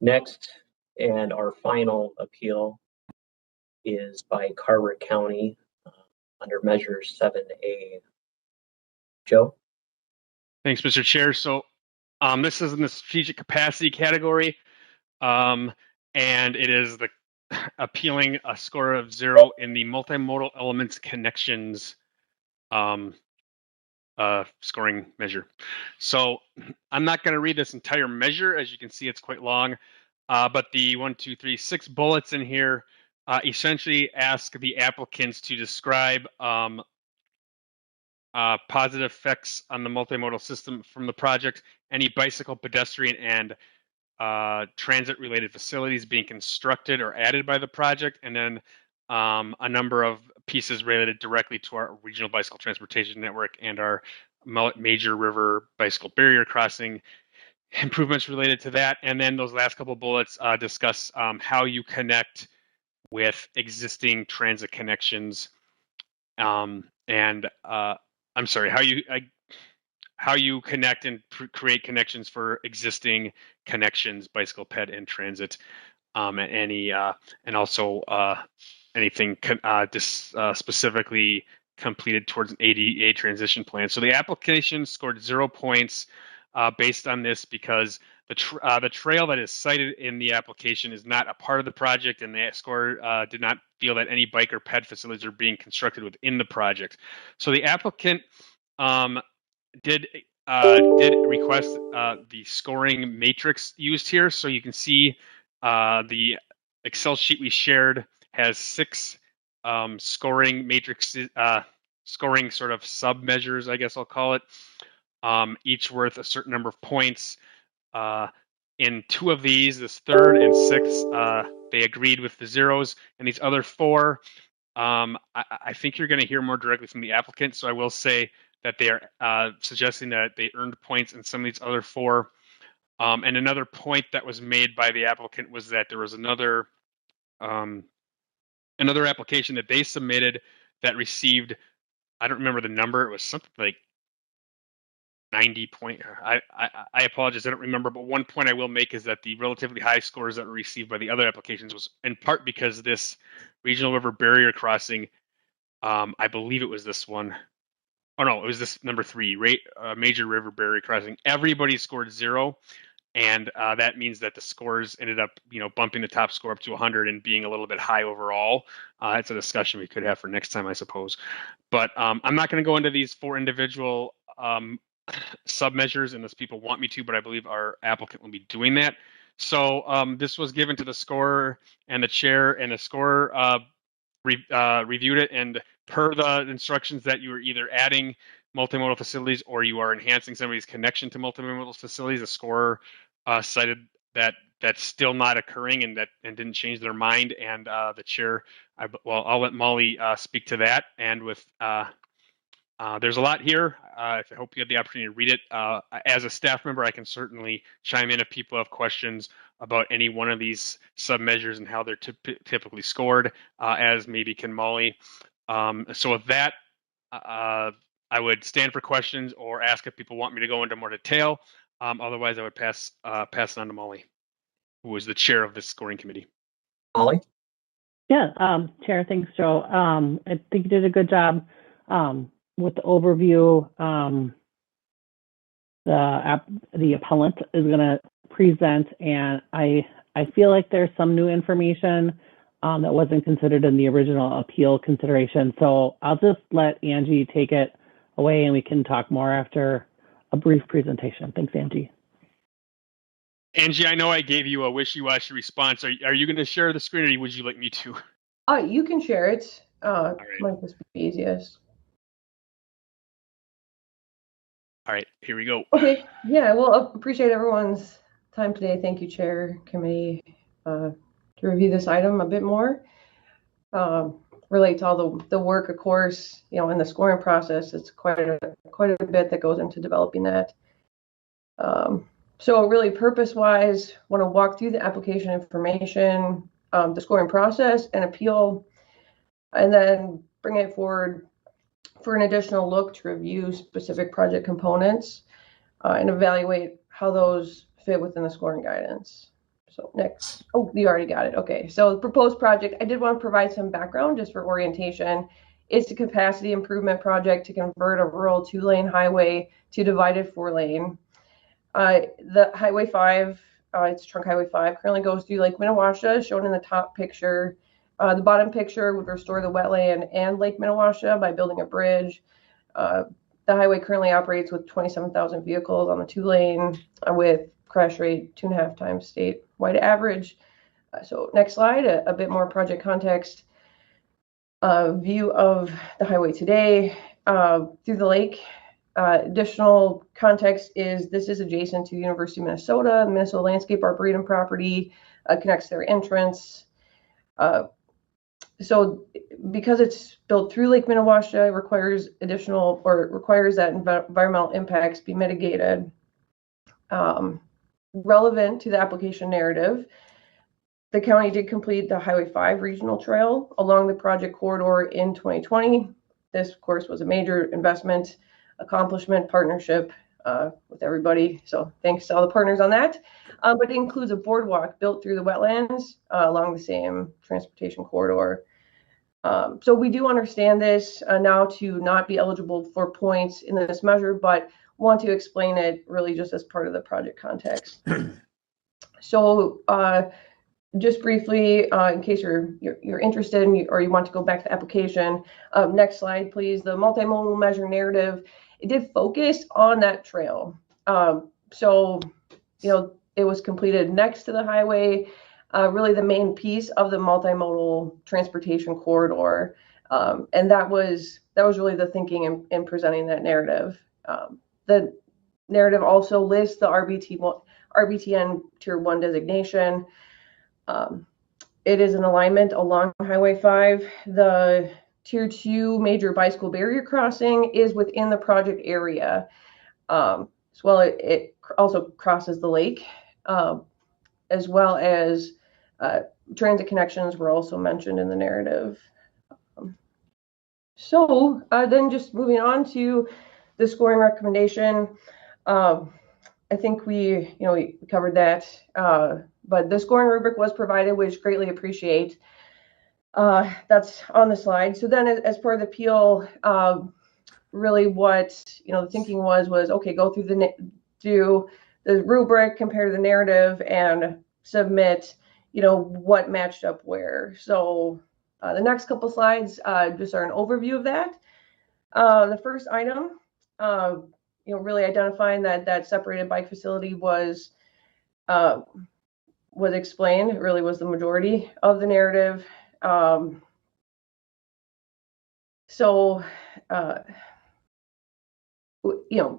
Next, and our final appeal is by Carver County under Measure 7A. Joe? Thanks, Mr. Chair. So this is in the strategic capacity category, and it is the appealing a score of 0 in the multimodal elements connections scoring measure. So I'm not going to read this entire measure. As you can see, it's quite long, but the 6 bullets in here essentially ask the applicants to describe positive effects on the multimodal system from the project, any bicycle, pedestrian, and transit-related facilities being constructed or added by the project, and then a number of pieces related directly to our regional bicycle transportation network and our major river bicycle barrier crossing improvements related to that. And then those last couple bullets discuss how you connect with existing transit connections, I'm sorry, how you connect and create connections for existing connections, bicycle, ped, and transit, and also anything specifically completed towards an ADA transition plan. So the application scored 0 points based on this because the trail that is cited in the application is not a part of the project, and the score did not feel that any bike or ped facilities are being constructed within the project. So the applicant did request the scoring matrix used here, so you can see the Excel sheet we shared has 6 scoring matrices, scoring sort of sub measures, I guess I'll call it, each worth a certain number of points. In 2 of these, this 3rd and 6th, they agreed with the zeros, and these other 4, I think you're going to hear more directly from the applicant. So I will say that they are suggesting that they earned points in some of these other 4. And another point that was made by the applicant was that there was another application that they submitted that received, I don't remember the number, it was something like 90 point. I apologize, I don't remember, but one point I will make is that the relatively high scores that were received by the other applications was in part because this regional river barrier crossing, I believe it was this one. Oh no, it was this number 3, major river barrier crossing. Everybody scored 0, and that means that the scores ended up, bumping the top score up to 100 and being a little bit high overall. It's a discussion we could have for next time, I suppose. But I'm not going to go into these 4 individual sub measures unless people want me to, but I believe our applicant will be doing that. So this was given to the scorer and the chair, and the scorer reviewed it, and per the instructions that you are either adding multimodal facilities or you are enhancing somebody's connection to multimodal facilities, the scorer cited that that's still not occurring and didn't change their mind. And the chair, I'll let Molly speak to that. And with there's a lot here. I hope you had the opportunity to read it. As a staff member, I can certainly chime in if people have questions about any one of these sub-measures and how they're typically scored, as maybe can Molly. So with that, I would stand for questions or ask if people want me to go into more detail. Otherwise, I would pass it on to Molly, who is the chair of this scoring committee. Molly? Yeah, Chair, thanks, Joe. I think you did a good job with the overview. The appellant is going to present, and I feel like there's some new information that wasn't considered in the original appeal consideration. So I'll just let Angie take it away, and we can talk more after a brief presentation. Thanks, Angie. Angie, I know I gave you a wishy-washy response. Are you going to share the screen, or would you like me to? You can share it. Might just be easiest. All right, here we go. Okay, yeah, well, appreciate everyone's time today. Thank you, Chair, Committee, to review this item a bit more. Relate to all the work, of course, in the scoring process. It's quite a bit that goes into developing that. So really, purpose-wise, want to walk through the application information, the scoring process, and appeal, and then bring it forward for an additional look to review specific project components and evaluate how those fit within the scoring guidance. So next, you already got it. Okay, so the proposed project, I did want to provide some background just for orientation. It's a capacity improvement project to convert a rural 2-lane highway to divided 4-lane. The Highway 5, it's Trunk Highway 5, currently goes through Lake Minnewaska, shown in the top picture. The bottom picture would restore the wetland and Lake Minnewaska by building a bridge. The highway currently operates with 27,000 vehicles on the 2-lane with crash rate 2.5 times statewide average. So next slide, a bit more project context. View of the highway today through the lake. Additional context is this is adjacent to University of Minnesota, Minnesota Landscape Arboretum property, connects their entrance. So because it's built through Lake Minnewaska, it requires that environmental impacts be mitigated. Relevant to the application narrative, the county did complete the Highway 5 regional trail along the project corridor in 2020. This, of course, was a major investment, accomplishment, partnership with everybody. So thanks to all the partners on that. But it includes a boardwalk built through the wetlands along the same transportation corridor. So we do understand this now to not be eligible for points in this measure, but want to explain it really just as part of the project context. So just briefly, in case you're interested or you want to go back to the application, next slide, please. The multimodal measure narrative it did focus on that trail. So, it was completed next to the highway, really the main piece of the multimodal transportation corridor. And that was really the thinking in presenting that narrative. The narrative also lists the Rbtn Tier 1 designation. It is an alignment along Highway 5. The Tier 2 major bicycle barrier crossing is within the project area. As well, it also crosses the lake, as well as transit connections were also mentioned in the narrative. So then just moving on to the scoring recommendation. I think we covered that, but the scoring rubric was provided, which greatly appreciate. That's on the slide. So then as part of the appeal, really what the thinking was okay, go through do the rubric, compare the narrative, and submit what matched up where. So the next couple slides just are an overview of that. The first item, really identifying that separated bike facility was explained. It really was the majority of the narrative.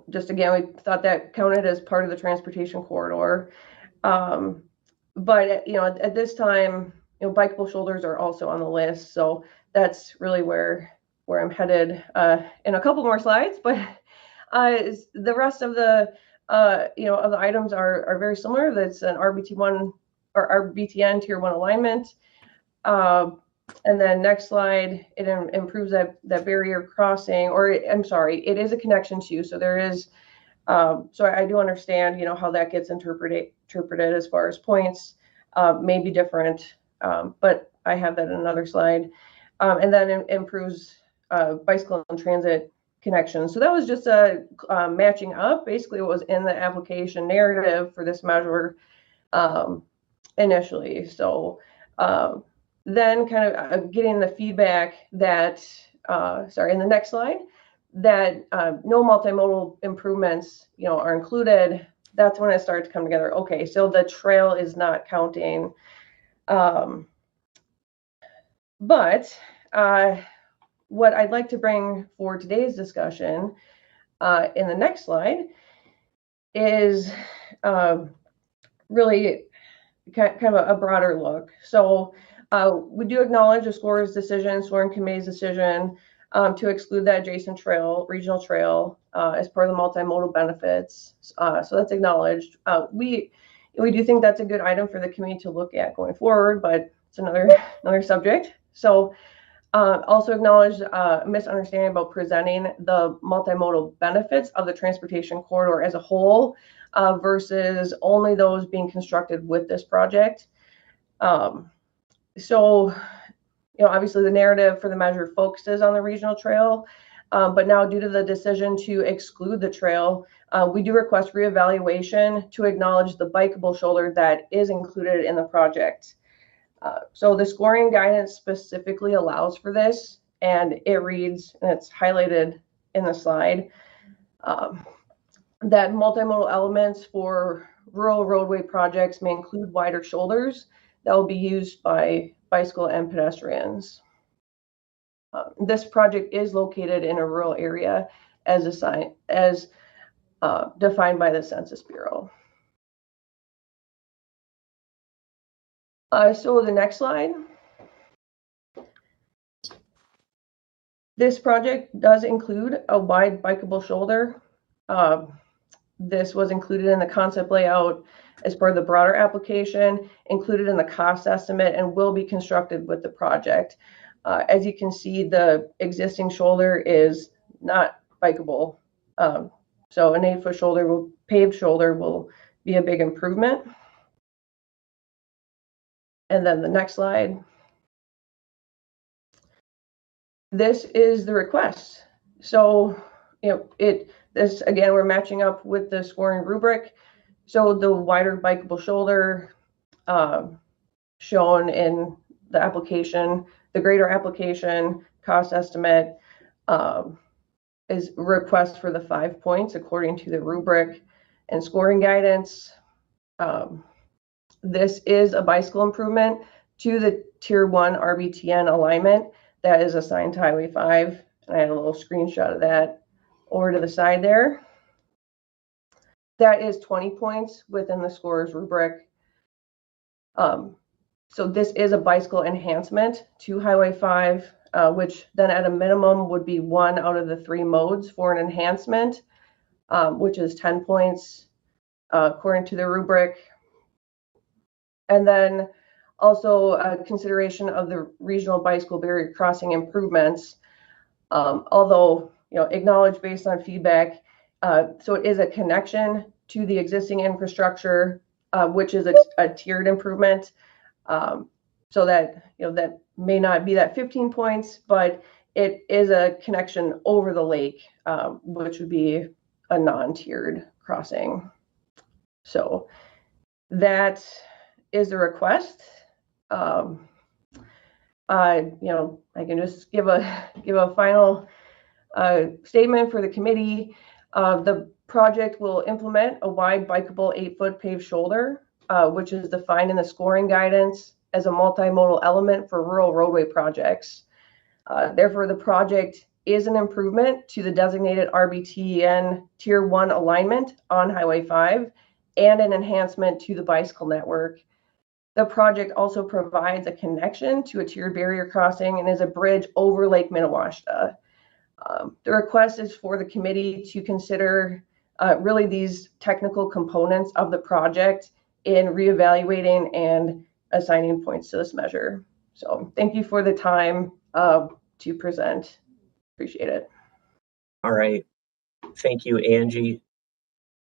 Just again, we thought that counted as part of the transportation corridor. But at this time, bikeable shoulders are also on the list. So that's really where I'm headed in a couple more slides. But the rest of the of the items are very similar. That's an Rbtn or Rbtn Tier 1 alignment. And then next slide, it improves that barrier crossing, or I'm sorry, it is a connection too. So there is, so I do understand, how that gets interpreted as far as points may be different, but I have that in another slide. And then it improves bicycle and transit connections. So that was just a matching up basically what was in the application narrative for this measure initially. So then kind of getting the feedback that, in the next slide, that no multimodal improvements, are included. That's when it started to come together. Okay, so the trail is not counting. But what I'd like to bring for today's discussion in the next slide is really kind of a broader look. So we do acknowledge the scoring committee's decision to exclude that adjacent trail, regional trail, as part of the multimodal benefits. So that's acknowledged. We do think that's a good item for the committee to look at going forward, but it's another subject. So also acknowledge a misunderstanding about presenting the multimodal benefits of the transportation corridor as a whole versus only those being constructed with this project. So, obviously the narrative for the measure focuses on the regional trail, but now due to the decision to exclude the trail, we do request reevaluation to acknowledge the bikeable shoulder that is included in the project. So the scoring guidance specifically allows for this, and it reads, and it's highlighted in the slide, that multimodal elements for rural roadway projects may include wider shoulders that will be used by bicycle and pedestrians. This project is located in a rural area as defined by the Census Bureau. So the next slide. This project does include a wide bikeable shoulder. This was included in the concept layout as part of the broader application, included in the cost estimate, and will be constructed with the project. As you can see, the existing shoulder is not bikeable. So an 8-foot paved shoulder will be a big improvement. And then the next slide. This is the request. So, this again, we're matching up with the scoring rubric. So the wider bikeable shoulder shown in the application, the greater application, cost estimate, is request for the 5 points according to the rubric and scoring guidance. This is a bicycle improvement to the Tier 1 Rbtn alignment that is assigned to Highway 5. And I had a little screenshot of that over to the side there. That is 20 points within the scorer's rubric. So this is a bicycle enhancement to Highway 5, which then at a minimum would be 1 out of the 3 modes for an enhancement, which is 10 points according to the rubric. And then also consideration of the regional bicycle barrier crossing improvements, although acknowledged based on feedback. So it is a connection to the existing infrastructure, which is a tiered improvement. So that that may not be that 15 points, but it is a connection over the lake, which would be a non-tiered crossing. So that is the request. I can just give a final statement for the committee. The project will implement a wide bikeable 8-foot paved shoulder, which is defined in the scoring guidance as a multimodal element for rural roadway projects. Therefore, the project is an improvement to the designated Rbtn Tier 1 alignment on Highway 5 and an enhancement to the bicycle network. The project also provides a connection to a tiered barrier crossing and is a bridge over Lake Minnewaska. The request is for the committee to consider really these technical components of the project in reevaluating and assigning points to this measure. So thank you for the time to present. Appreciate it. All right. Thank you, Angie.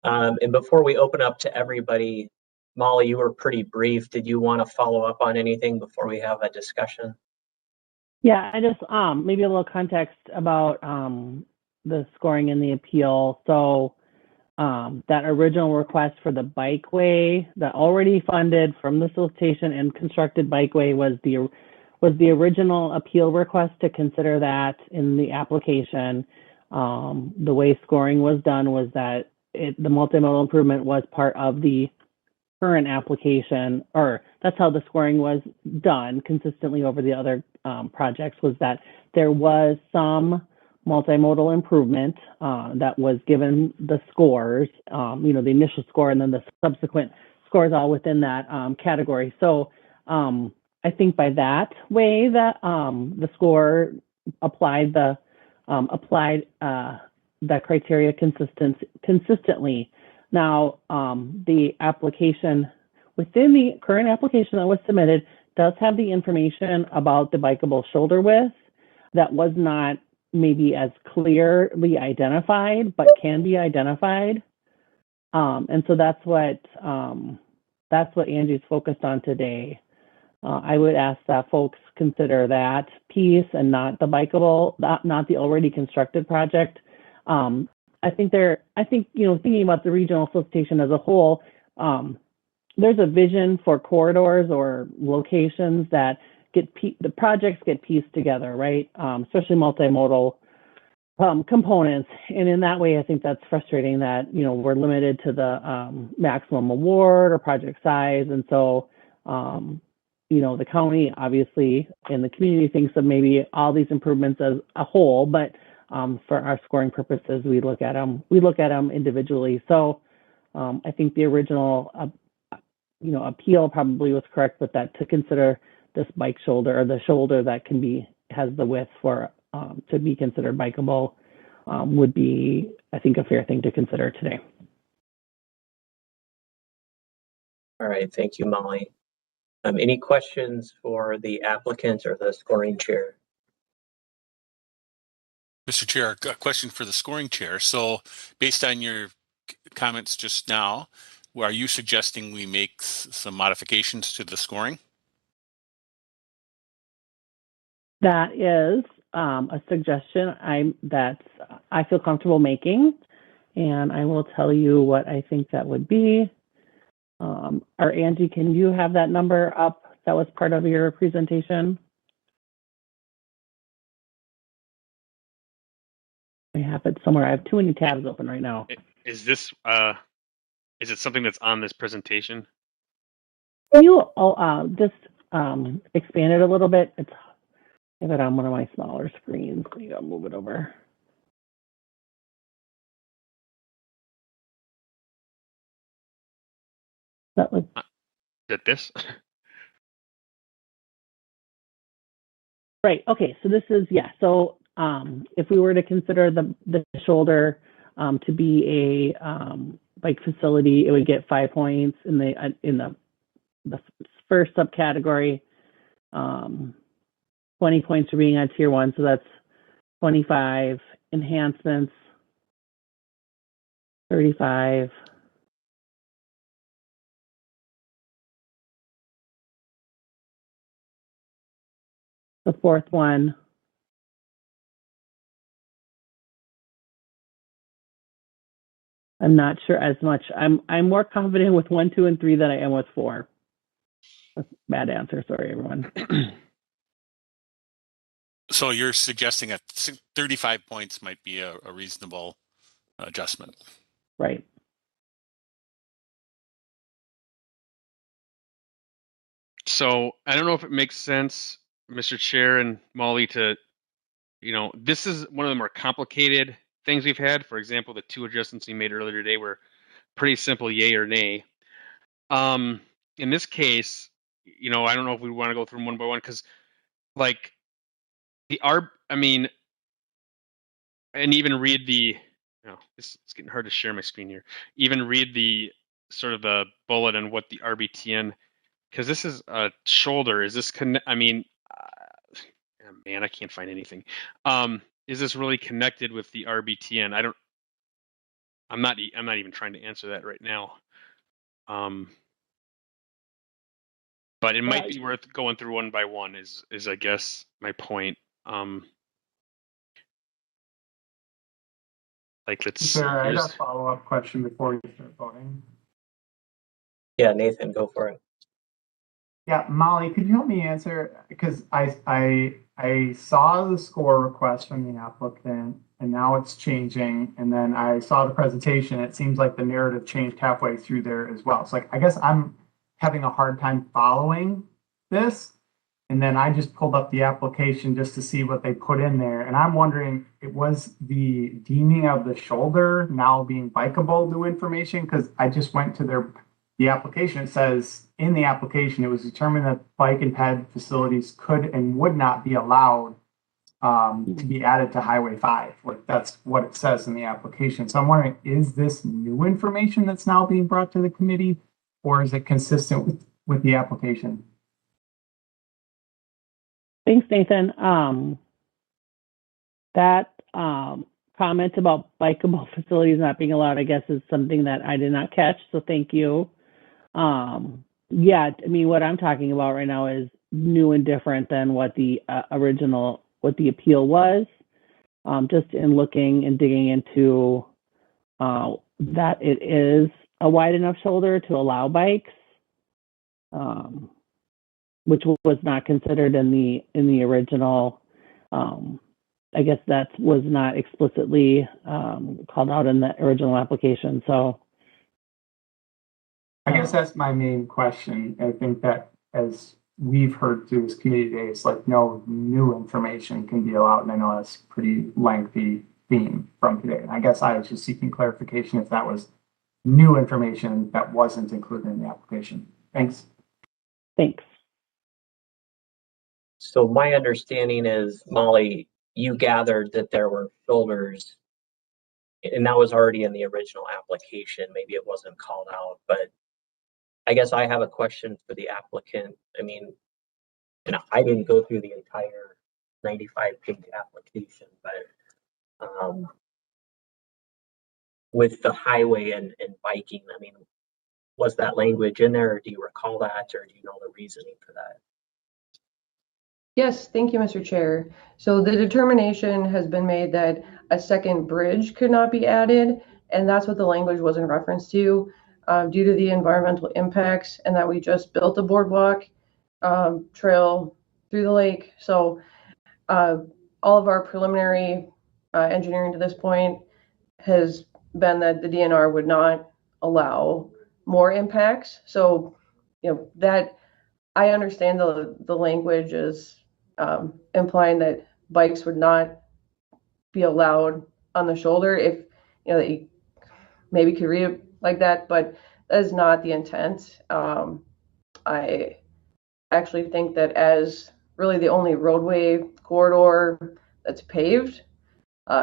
And before we open up to everybody, Molly, you were pretty brief. Did you want to follow up on anything before we have a discussion? Yeah, I just maybe a little context about the scoring and the appeal. So that original request for the bikeway, the already funded from the solicitation and constructed bikeway was the original appeal request to consider that in the application. The way scoring was done was that the multimodal improvement was part of the current application, or that's how the scoring was done consistently over the other projects, was that there was some multimodal improvement that was given the scores, the initial score and then the subsequent scores all within that category. So I think by that way that the score applied that criteria consistently. Now, the application within the current application that was submitted does have the information about the bikeable shoulder width that was not maybe as clearly identified, but can be identified. And so that's what Angie's focused on today. I would ask that folks consider that piece and not the bikeable, not the already constructed project. I think thinking about the regional solicitation as a whole, there's a vision for corridors or locations that the projects get pieced together, right? Especially multimodal components. And in that way, I think that's frustrating that, we're limited to the maximum award or project size. And so, the county obviously and the community thinks of maybe all these improvements as a whole, but for our scoring purposes, we look at them individually. So I think the original, appeal probably was correct with that, to consider this bike shoulder, or the shoulder that has the width for to be considered bikeable, would be, I think, a fair thing to consider today. All right, thank you, Molly. Any questions for the applicant or the scoring chair? Mr. Chair, a question for the scoring chair. So based on your comments just now, are you suggesting we make some modifications to the scoring? That is a suggestion that I feel comfortable making, and I will tell you what I think that would be. Or Angie, can you have that number up that was part of your presentation? I have it somewhere. I have too many tabs open right now. Is this is it something that's on this presentation? Can you just expand it a little bit? It's I have it on one of my smaller screens. You gotta move it over. That was Is it this? right. Okay, so this is so if we were to consider the shoulder to be a bike facility, it would get 5 points in the first subcategory. 20 points for being on tier 1, so that's 25. Enhancements 35. The fourth one, I'm not sure as much. I'm more confident with 1, 2, and 3 than I am with 4. That's a bad answer. Sorry, everyone. So you're suggesting that 35 points might be a reasonable adjustment. Right. So I don't know if it makes sense, Mr. Chair and Molly, to, this is one of the more complicated things we've had. For example, the 2 adjustments we made earlier today were pretty simple, yay or nay. In this case, I don't know if we want to go through them one by one, because like and even read the, it's getting hard to share my screen here. Even read the sort of the bullet on what the Rbtn, because this is a shoulder. Is this man, I can't find anything. Is this really connected with the Rbtn? I'm not even trying to answer that right now. But it might be worth going through one by one. Is I guess my point. Let's see. Sure, I got a follow-up question before we start voting. Yeah, Nathan, go for it. Yeah, Molly, could you help me answer? Because I saw the score request from the applicant, and now it's changing. And then I saw the presentation. It seems like the narrative changed halfway through there as well. So I guess I'm having a hard time following this. And then I just pulled up the application just to see what they put in there. And I'm wondering, it was the deeming of the shoulder now being bikeable new information? Because I just went to the application. It says in the application, it was determined that bike and ped facilities could and would not be allowed to be added to Highway 5. Like that's what it says in the application. So I'm wondering, is this new information that's now being brought to the committee, or is it consistent with the application? Thanks, Nathan. That comment about bikeable facilities not being allowed, I guess, is something that I did not catch. So thank you. Yeah, I mean, what I'm talking about right now is new and different than what the what the appeal was. Just in looking and digging into that it is a wide enough shoulder to allow bikes. Which was not considered in the original. I guess that was not explicitly called out in the original application. So I guess that's my main question. I think that as we've heard through this committee today, it's like no new information can be allowed. And I know that's a pretty lengthy theme from today. And I guess I was just seeking clarification if that was new information that wasn't included in the application. Thanks. Thanks. So my understanding is, Molly, you gathered that there were shoulders, and that was already in the original application. Maybe it wasn't called out, but I guess I have a question for the applicant. I mean, I didn't go through the entire 95-page application, but with the highway and biking, I mean, was that language in there, or do you recall that, or do you know the reasoning for that? Yes, thank you, Mr. Chair. So the determination has been made that a second bridge could not be added, and that's what the language was in reference to, due to the environmental impacts, and that we just built a boardwalk trail through the lake. So all of our preliminary engineering to this point has been that the DNR would not allow more impacts. So, that I understand the language is implying that bikes would not be allowed on the shoulder if, that you maybe could read it like that, but that is not the intent. I actually think that as really the only roadway corridor that's paved,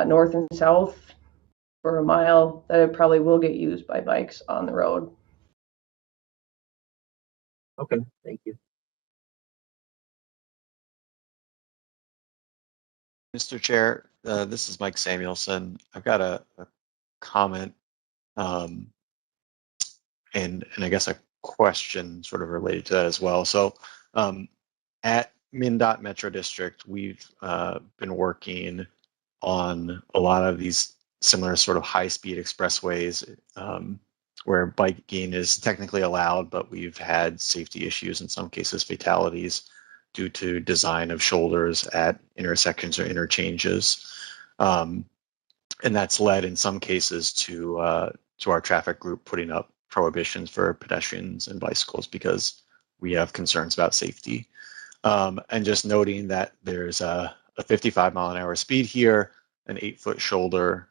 north and south for a mile, that it probably will get used by bikes on the road. Okay, thank you. Mr. Chair, this is Mike Samuelson. I've got a comment and I guess a question sort of related to that as well. So at MnDOT Metro District, we've been working on a lot of these similar sort of high-speed expressways where biking is technically allowed, but we've had safety issues, in some cases fatalities, due to design of shoulders at intersections or interchanges. And that's led in some cases to our traffic group putting up prohibitions for pedestrians and bicycles because we have concerns about safety. And just noting that there's a 55-mile-an-hour speed here, an 8-foot shoulder.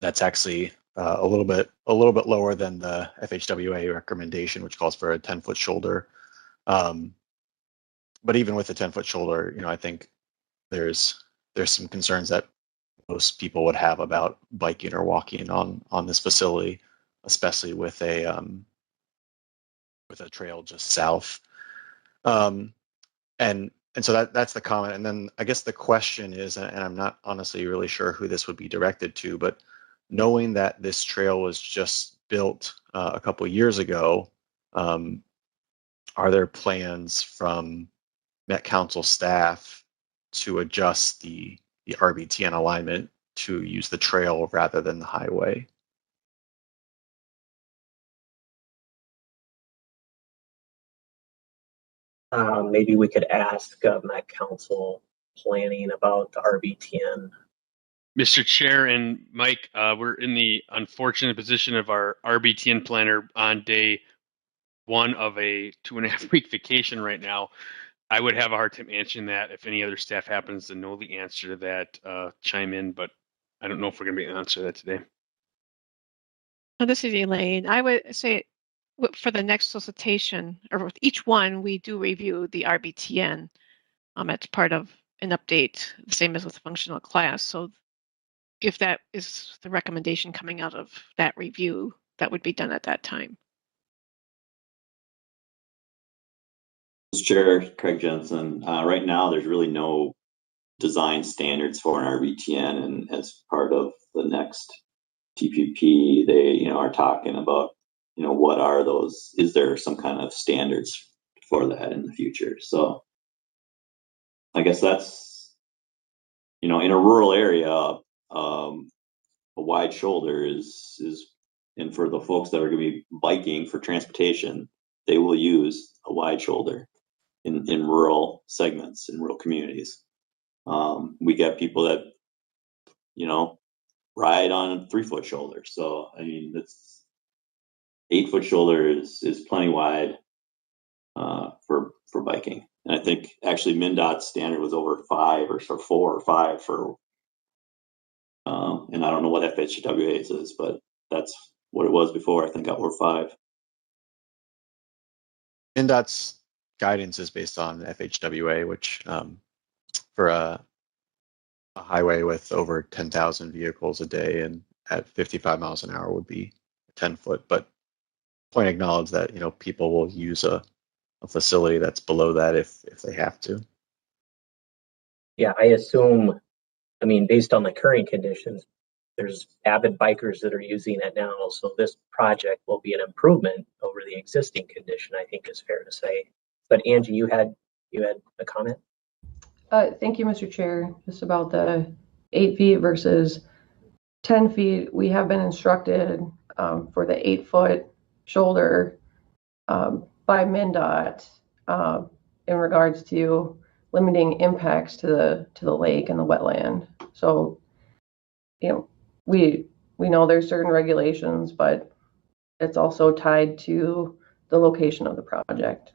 That's actually a little bit lower than the FHWA recommendation, which calls for a 10-foot shoulder. But even with a 10-foot shoulder, I think there's some concerns that most people would have about biking or walking on this facility, especially with a trail just south. And so that's the comment. And then I guess the question is, and I'm not honestly really sure who this would be directed to, but knowing that this trail was just built a couple of years ago, are there plans from Met Council staff to adjust the Rbtn alignment to use the trail rather than the highway? Maybe we could ask Met Council planning about the Rbtn. Mr. Chair and Mike, we're in the unfortunate position of our Rbtn planner on day 1 of a 2.5-week vacation right now. I would have a hard time answering that. If any other staff happens to know the answer to that, chime in, but I don't know if we're going to be able to answer that today. This is Elaine. I would say for the next solicitation, or with each one, we do review the Rbtn. It's part of an update, the same as with functional class. So if that is the recommendation coming out of that review, that would be done at that time. Mr. Chair, Craig Jensen. Right now, there's really no design standards for an Rbtn, and as part of the next TPP, they are talking about what are those? Is there some kind of standards for that in the future? So I guess that's in a rural area, a wide shoulder is, and for the folks that are going to be biking for transportation, they will use a wide shoulder in rural segments, in rural communities. We get people that, ride on a 3-foot shoulder. So, I mean, that's 8-foot shoulder is plenty wide for biking. And I think actually MnDOT's standard was over 5 or 4 or 5 for, and I don't know what FHWA's is, but that's what it was before. I think over 5. MnDOT's guidance is based on FHWA, which for a highway with over 10,000 vehicles a day and at 55 miles an hour would be 10-foot. But point acknowledged that people will use a facility that's below that if they have to. Yeah, I assume, based on the current conditions, there's avid bikers that are using it now. So this project will be an improvement over the existing condition, I think is fair to say. But Angie, you had a comment? Thank you, Mr. Chair. Just about the 8 feet versus 10 feet, we have been instructed for the 8-foot shoulder by MnDOT in regards to limiting impacts to the lake and the wetland. So, we know there's certain regulations, but it's also tied to the location of the project.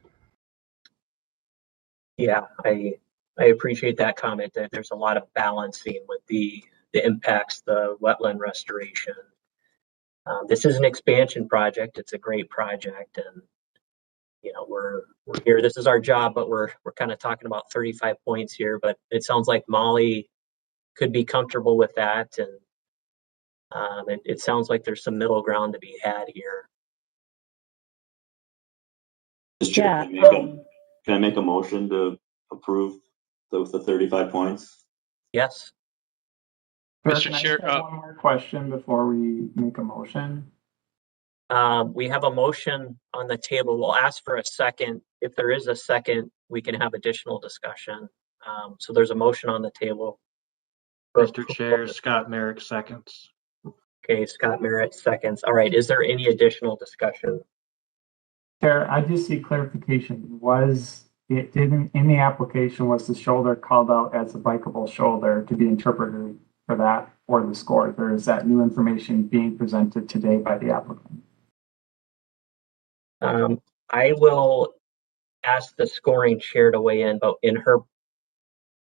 Yeah, I appreciate that comment, that there's a lot of balancing with the impacts, the wetland restoration. This is an expansion project. It's a great project, and we're here. This is our job, but we're kind of talking about 35 points here. But it sounds like Molly could be comfortable with that, and it sounds like there's some middle ground to be had here. Mr. Chair, Yeah. can I make a motion to approve the 35 points? Yes. Mr. Chair, one more question before we make a motion. We have a motion on the table. We'll ask for a second. If there is a second, we can have additional discussion. So there's a motion on the table. Mr. Chair, Scott Merrick seconds. Okay, Scott Merritt seconds. All right, is there any additional discussion? Chair, I just see clarification. Was it didn't in the application was the shoulder called out as a bikeable shoulder to be interpreted for that or the score? Or is that new information being presented today by the applicant? I will ask the scoring chair to weigh in, but in her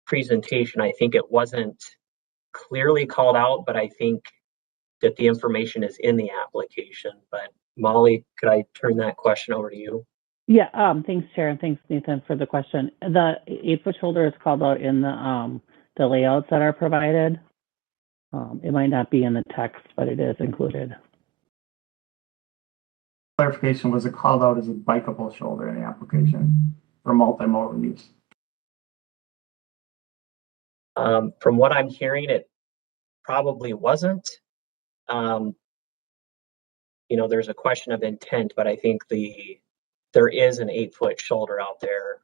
presentation, I think it wasn't clearly called out, but I think that the information is in the application. But Molly, could I turn that question over to you? Yeah, thanks, Chair, and thanks, Nathan, for the question. The 8-foot shoulder is called out in the layouts that are provided. It might not be in the text, but it is included. Clarification, was it called out as a bikeable shoulder in the application for multimodal use? From what I'm hearing, it probably wasn't. There's a question of intent, but I think there is an 8-foot shoulder out there.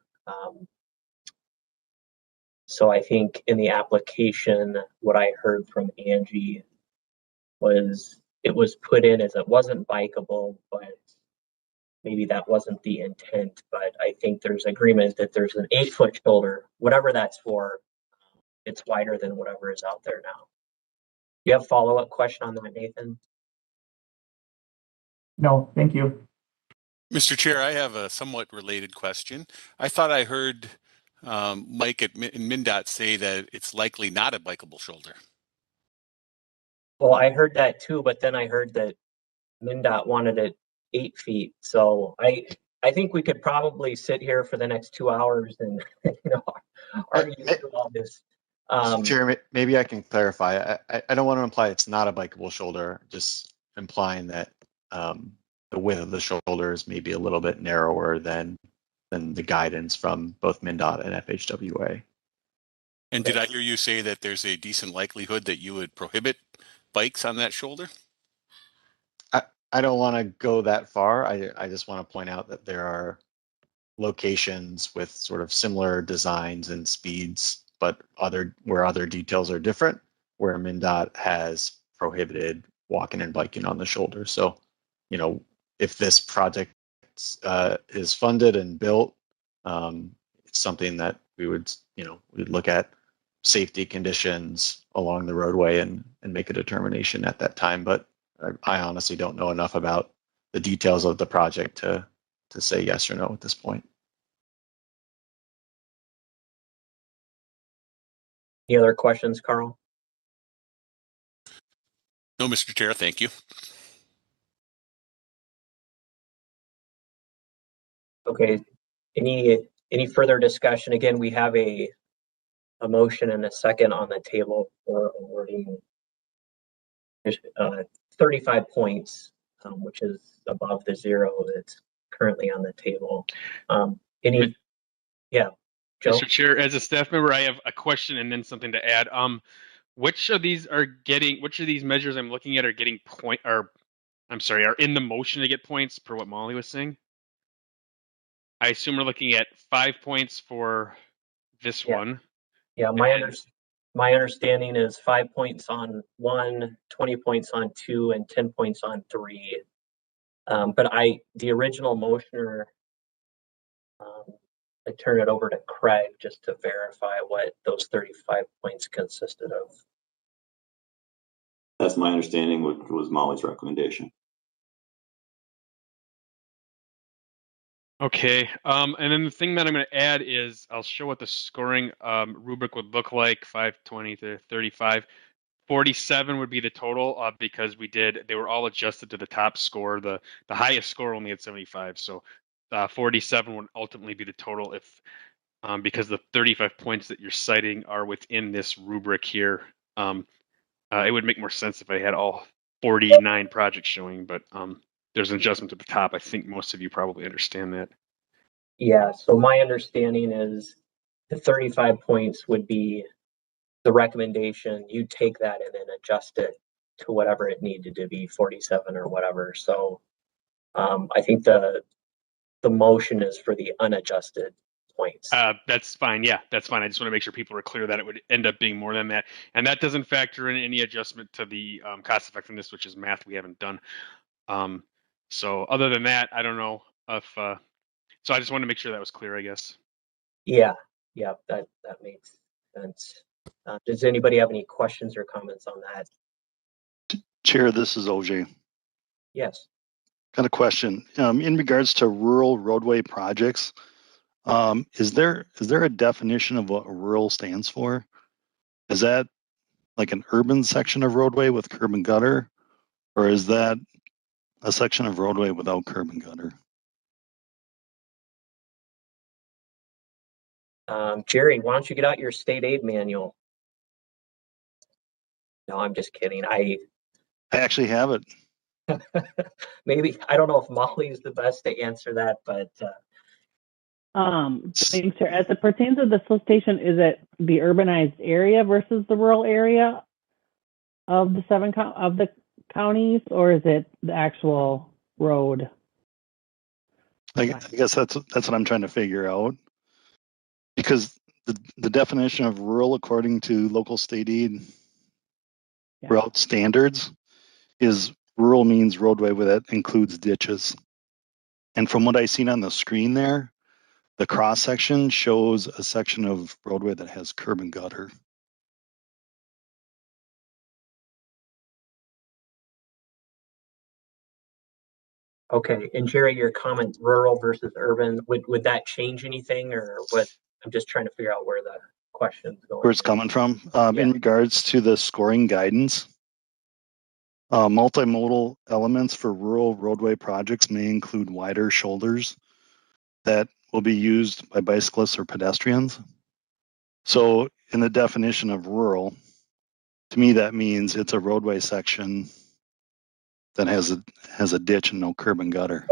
So I think in the application, what I heard from Angie was it was put in as it wasn't bikeable, but maybe that wasn't the intent. But I think there's agreement that there's an 8-foot shoulder, whatever that's for. It's wider than whatever is out there now. You have a follow-up question on that, Nathan? No, thank you. Mr. Chair, I have a somewhat related question. I thought I heard Mike in MnDOT say that it's likely not a bikeable shoulder. Well, I heard that too, but then I heard that MnDOT wanted it 8 feet. So I think we could probably sit here for the next 2 hours and argue through all this. Mr. Chair, maybe I can clarify. I don't want to imply it's not a bikeable shoulder, just implying that the width of the shoulder is maybe a little bit narrower than the guidance from both MnDOT and FHWA. And did I hear you say that there's a decent likelihood that you would prohibit bikes on that shoulder? I don't want to go that far. I just want to point out that there are locations with sort of similar designs and speeds, but where other details are different, where MnDOT has prohibited walking and biking on the shoulder. So, if this project is funded and built, it's something that we would, we'd look at safety conditions along the roadway and make a determination at that time. But I honestly don't know enough about the details of the project to say yes or no at this point. Any other questions, Carl? No, Mr. Chair, thank you. Okay, any further discussion? Again, we have a motion and a second on the table for awarding 35 points, which is above the 0 that's currently on the table. Yeah, Joe? Mr. Chair, as a staff member, I have a question and then something to add. Which of these measures I'm looking at are getting are in the motion to get points per what Molly was saying? I assume we're looking at 5 points for this one. Yeah, my understanding is 5 points on 1, 20 points on 2, and 10 points on 3. But the original motioner, I turn it over to Craig just to verify what those 35 points consisted of. That's my understanding, which was Molly's recommendation. Okay, and then the thing that I'm going to add is I'll show what the scoring rubric would look like, 520 to 35. 47 would be the total because they were all adjusted to the top score. The highest score only had 75. So 47 would ultimately be the total if because the 35 points that you're citing are within this rubric here. It would make more sense if I had all 49 projects showing, but there's an adjustment to the top. I think most of you probably understand that. Yeah, so my understanding is the 35 points would be the recommendation. You take that and then adjust it to whatever it needed to be, 47 or whatever. So I think the motion is for the unadjusted points. That's fine. Yeah, that's fine. I just want to make sure people are clear that it would end up being more than that. And that doesn't factor in any adjustment to the cost effectiveness, which is math we haven't done. So other than that, I don't know if, so I just want to make sure that was clear, I guess. Yeah, that makes sense. Does anybody have any questions or comments on that? Chair, this is OJ. Yes. Got a question. In regards to rural roadway projects, is there a definition of what rural stands for? Is that like an urban section of roadway with curb and gutter, or is that a section of roadway without curb and gutter? Jerry, why don't you get out your state aid manual? No, I'm just kidding. I actually have it. Maybe, I don't know if Molly's the best to answer that, but Thanks, Chair. As it pertains to the solicitation, is it the urbanized area versus the rural area of the of the counties, or is it the actual road? I guess that's what I'm trying to figure out, because the definition of rural according to local state aid route standards is rural means roadway that includes ditches. And from what I seen on the screen there, the cross section shows a section of roadway that has curb and gutter. okay. And Jerry, your comment, rural versus urban, would that change anything, or what? I'm just trying to figure out where the question's going. Where it's coming from. In regards to the scoring guidance, multimodal elements for rural roadway projects may include wider shoulders that will be used by bicyclists or pedestrians. So in the definition of rural, to me, that means it's a roadway section that has a ditch and no curb and gutter.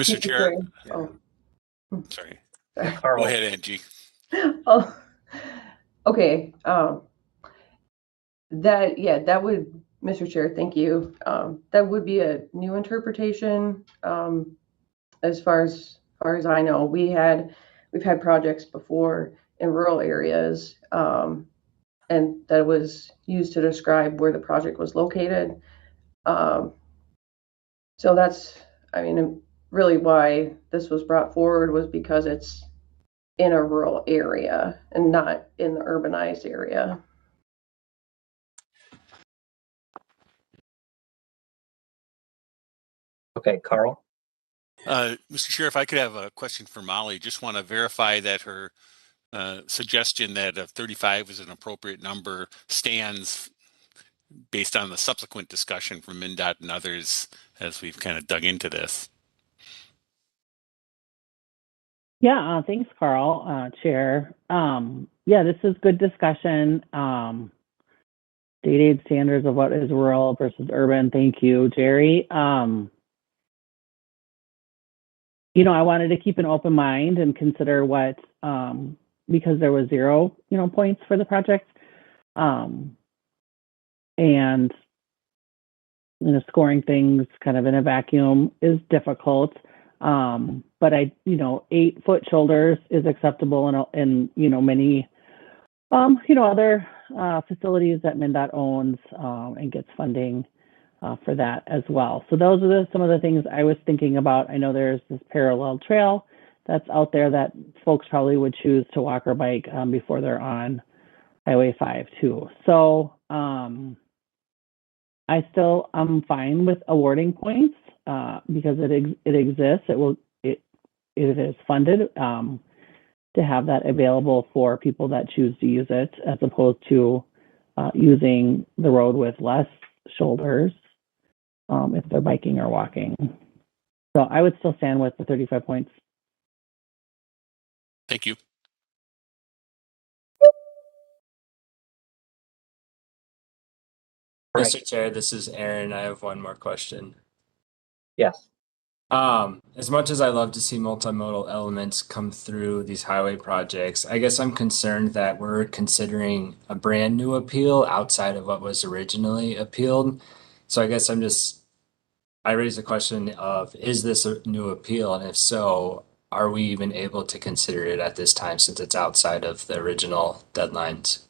Mr. Chair. Oh. Sorry. Carl. Go ahead, Angie. Oh, okay. That would, Mr. Chair, thank you. That would be a new interpretation. As far as I know, we've had projects before in rural areas, and that was used to describe where the project was located. So that's, I mean, really why this was brought forward was because it's in a rural area and not in the urbanized area. Okay, Carl. Mr. Chair, if I could have a question for Molly, just want to verify that her suggestion that 35 is an appropriate number stands based on the subsequent discussion from MnDOT and others as we've kind of dug into this. Yeah, thanks, Carl, Chair. Yeah, this is good discussion. State aid standards of what is rural versus urban. Thank you, Jerry. You know, I wanted to keep an open mind and consider what, because there was 0, points for the project. And, scoring things kind of in a vacuum is difficult. But 8-foot shoulders is acceptable in many, other facilities that MnDOT owns and gets funding. for that as well. So those are some of the things I was thinking about. I know there's this parallel trail that's out there that folks probably would choose to walk or bike before they're on Highway 5 too. So I still am fine with awarding points because it exists. It is funded to have that available for people that choose to use it, as opposed to using the road with less shoulders if they're biking or walking. So I would still stand with the 35 points. Thank you. Mr. Chair, this is Aaron. I have one more question. Yes. As much as I love to see multimodal elements come through these highway projects, I guess I'm concerned that we're considering a brand new appeal outside of what was originally appealed. So I guess I raise the question of, is this a new appeal? And if so, are we even able to consider it at this time since it's outside of the original deadlines?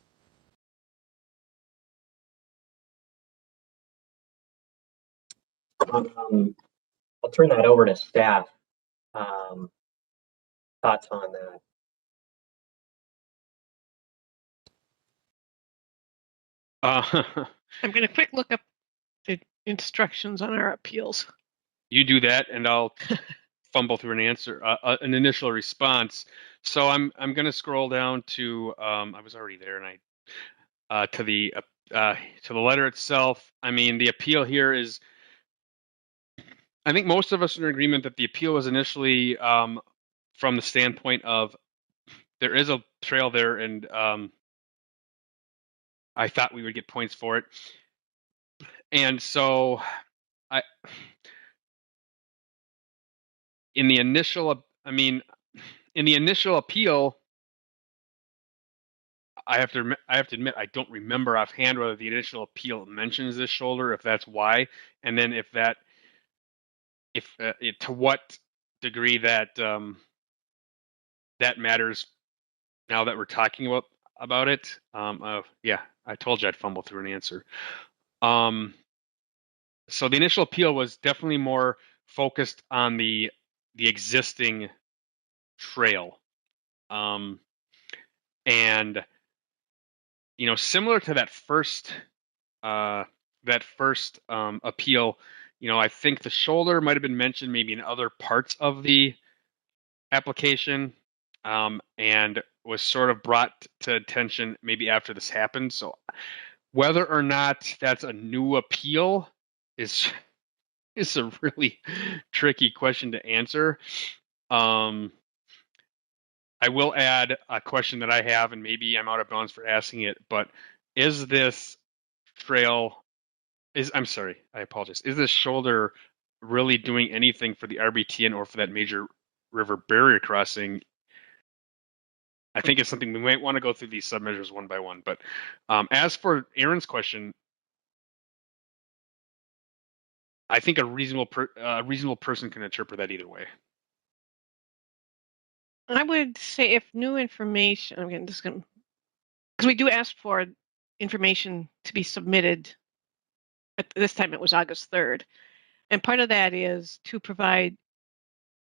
I'll turn that over to staff. Thoughts on that? I'm going to quick look up the instructions on our appeals. You do that, and I'll fumble through an answer, an initial response. So I'm going to scroll down to I was already there, and to the letter itself. I mean, the appeal here is. I think most of us are in agreement that the appeal was initially from the standpoint of there is a trail there, and I thought we would get points for it. And so in the initial appeal, I have to admit I don't remember offhand whether the initial appeal mentions this shoulder, if that's why, and then to what degree that that matters now that we're talking about it. Yeah, I told you I'd fumble through an answer. So the initial appeal was definitely more focused on the existing trail, and similar to that first appeal, I think the shoulder might have been mentioned maybe in other parts of the application, and was sort of brought to attention maybe after this happened. So whether or not that's a new appeal is a really tricky question to answer. I will add a question that I have, and maybe I'm out of bounds for asking it, but is this trail I'm sorry, I apologize. Is this shoulder really doing anything for the Rbtn or for that major river barrier crossing? I think it's something we might want to go through these submeasures one by one. But as for Aaron's question, I think a reasonable person can interpret that either way. I would say if new information, because we do ask for information to be submitted. At this time, it was August 3rd. And part of that is to provide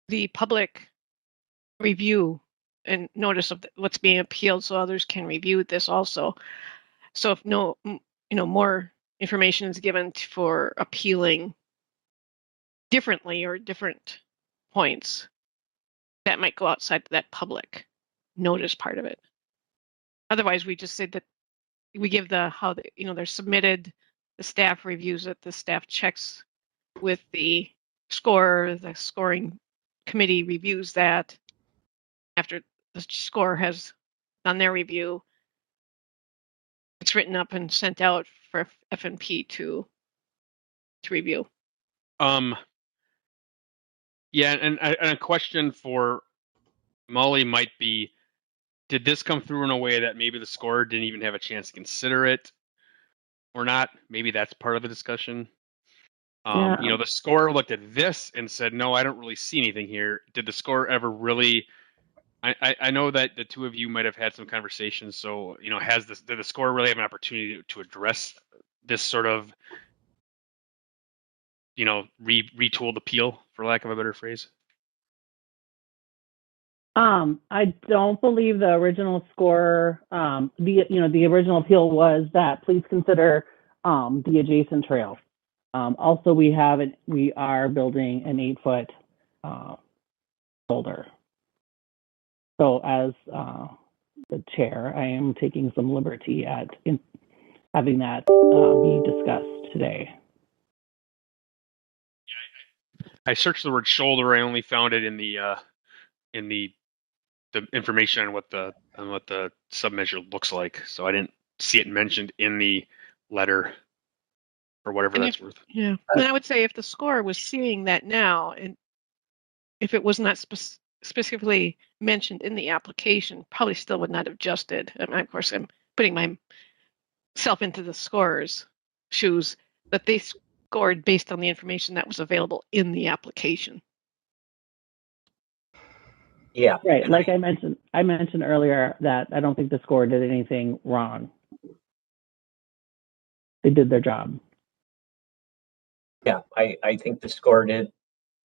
the public review and notice of what's being appealed so others can review this also. So if more information is given for appealing differently or different points, that might go outside that public notice part of it. Otherwise, we just say that we give how they're submitted, the staff reviews it, the staff checks with the scorer, the scoring committee reviews that. After the scorer has done their review, it's written up and sent out for F&P to review. Yeah, and a question for Molly might be, did this come through in a way that maybe the scorer didn't even have a chance to consider it or not? Maybe that's part of the discussion. The scorer looked at this and said, no, I don't really see anything here. Did the scorer ever really, I know that the two of you might have had some conversations. So, did the scorer really have an opportunity to address this sort of retooled appeal, for lack of a better phrase? I don't believe the original score, the original appeal was that please consider the adjacent trail. Also, we are building an 8-foot shoulder. So as the chair, I am taking some liberty in having that be discussed today. I searched the word shoulder. I only found it in the information on what the submeasure looks like. So I didn't see it mentioned in the letter, or whatever And that's worth. Yeah, and I would say if the score was seeing that now, and if it was not specifically mentioned in the application, probably still would not have adjusted. And of course, I'm putting myself into the scorer's shoes, that they scored based on the information that was available in the application. Yeah. Right. Like I mentioned earlier that I don't think the score did anything wrong. They did their job. Yeah, I think the score did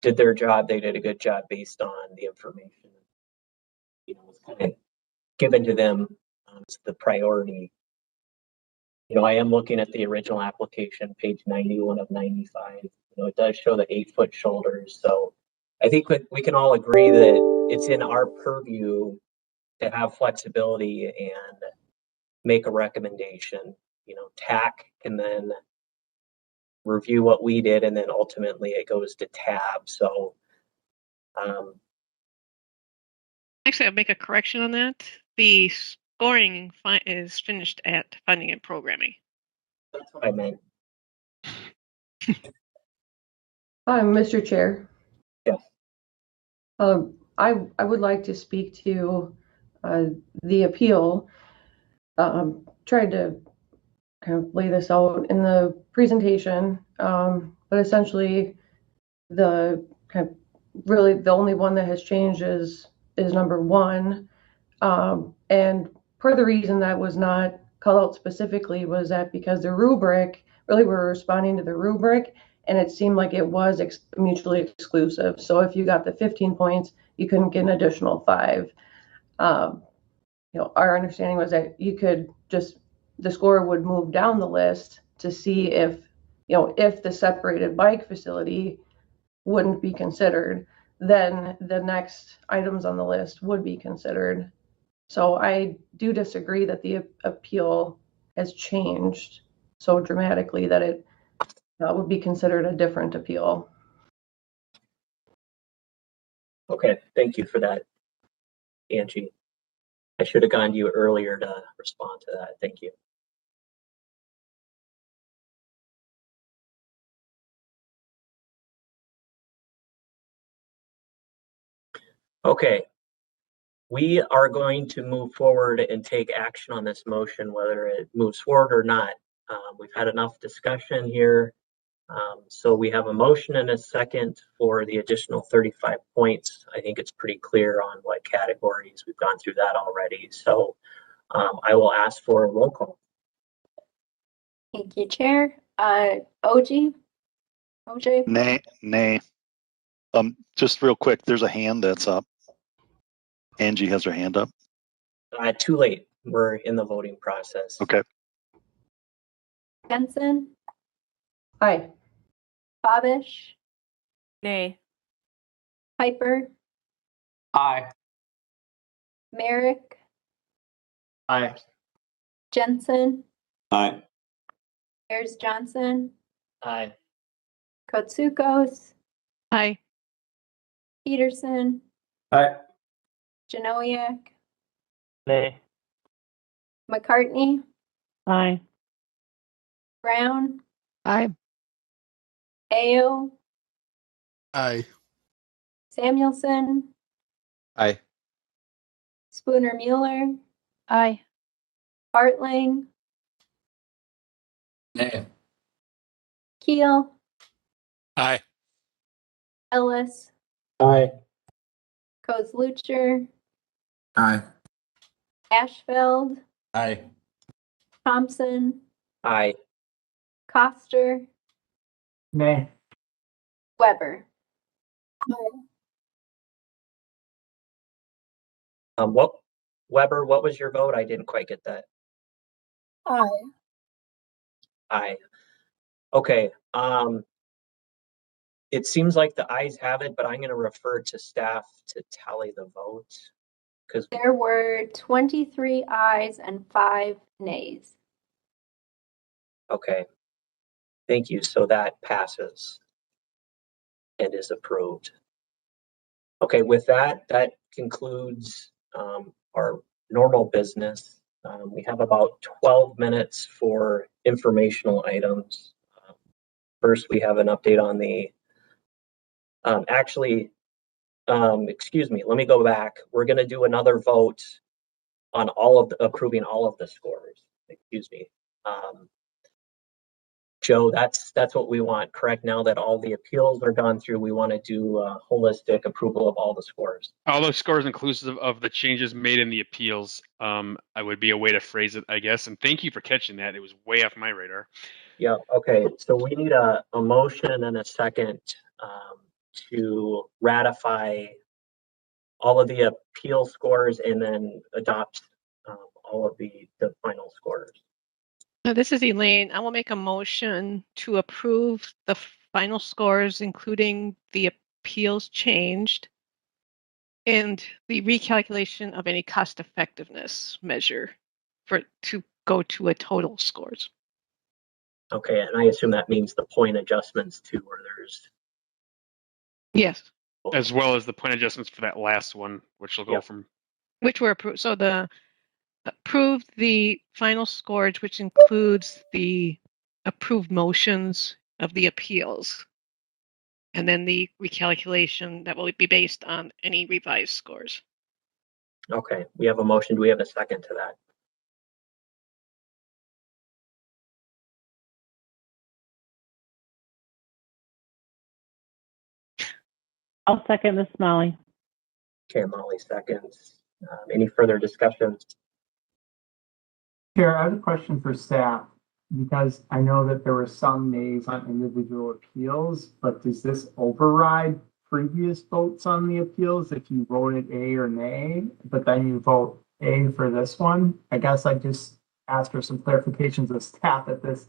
their job. They did a good job based on the information, was kind of given to them as the priority. I am looking at the original application, page 91 of 95. It does show the 8-foot shoulders. So I think we can all agree that it's in our purview to have flexibility and make a recommendation. TAC can then review what we did, and then ultimately it goes to TAB. So Actually, I'll make a correction on that. The scoring is finished at funding and programming. That's what I meant. Mr. Chair. Yes. I would like to speak to the appeal. Tried to kind of lay this out in the presentation, but essentially the kind of really the only one that has changed is number 1. And part of the reason that was not called out specifically was that because the rubric, really we're responding to the rubric, and it seemed like it was mutually exclusive. So if you got the 15 points, you couldn't get an additional 5. Our understanding was that you could the score would move down the list to see if the separated bike facility wouldn't be considered, then the next items on the list would be considered. So I do disagree that the appeal has changed so dramatically that it would be considered a different appeal. Okay, thank you for that, Angie. I should have gone to you earlier to respond to that. Thank you. Okay, we are going to move forward and take action on this motion, whether it moves forward or not. We've had enough discussion here. So we have a motion and a second for the additional 35 points. I think it's pretty clear on what categories. We've gone through that already. So I will ask for a roll call. Thank you, Chair. OJ? Nay. Just real quick, there's a hand that's up. Angie has her hand up. Too late. We're in the voting process. Okay. Jensen? Aye. Babish? Nay. Piper? Aye. Merrick? Aye. Jensen? Aye. Ayers Johnson? Aye. Kotsukos? Aye. Peterson? Aye. Janowiak? Nay. McCartney? Aye. Brown? Aye. Ayo? Aye. Samuelson? Aye. Spooner Mueller? Aye. Hartling? Nay. Keel? Aye. Ellis? Aye. Kozlucher? Aye. Ashfeld? Aye. Thompson? Aye. Coster? Nay. Weber. What, Weber, what was your vote? I didn't quite get that. Aye. Aye. Okay, it seems like the ayes have it, but I'm gonna refer to staff to tally the votes. Because There were 23 ayes and 5 nays. okay, thank you. So that passes and is approved. Okay, with that, that concludes our normal business. We have about 12 minutes for informational items. First, we have an update on the, excuse me, let me go back. We're gonna do another vote on all of the, approving all of the scores, excuse me. Joe, that's what we want, correct? Now that all the appeals are gone through, we want to do a holistic approval of all the scores. All those scores inclusive of the changes made in the appeals. I would be a way to phrase it, I guess. And thank you for catching that. It was way off my radar. Yeah, okay, so we need a motion and a second to ratify all of the appeal scores and then adopt all of the final scores. This is Elaine. I will make a motion to approve the final scores, including the appeals changed and the recalculation of any cost effectiveness measure to go to a total scores. Okay, and I assume that means the point adjustments too, where there's. Yes. As well as the point adjustments for that last one, which will go from. Which were approved. So the approved the final scores, which includes the approved motions of the appeals. And then the recalculation that will be based on any revised scores. Okay, we have a motion. Do we have a second to that? I'll second this, Molly. Okay, Molly seconds. Any further discussion? Chair, I have a question for staff, because I know that there were some nays on individual appeals, but does this override previous votes on the appeals if you voted A or nay, but then you vote A for this one? I guess I just asked for some clarifications of staff that this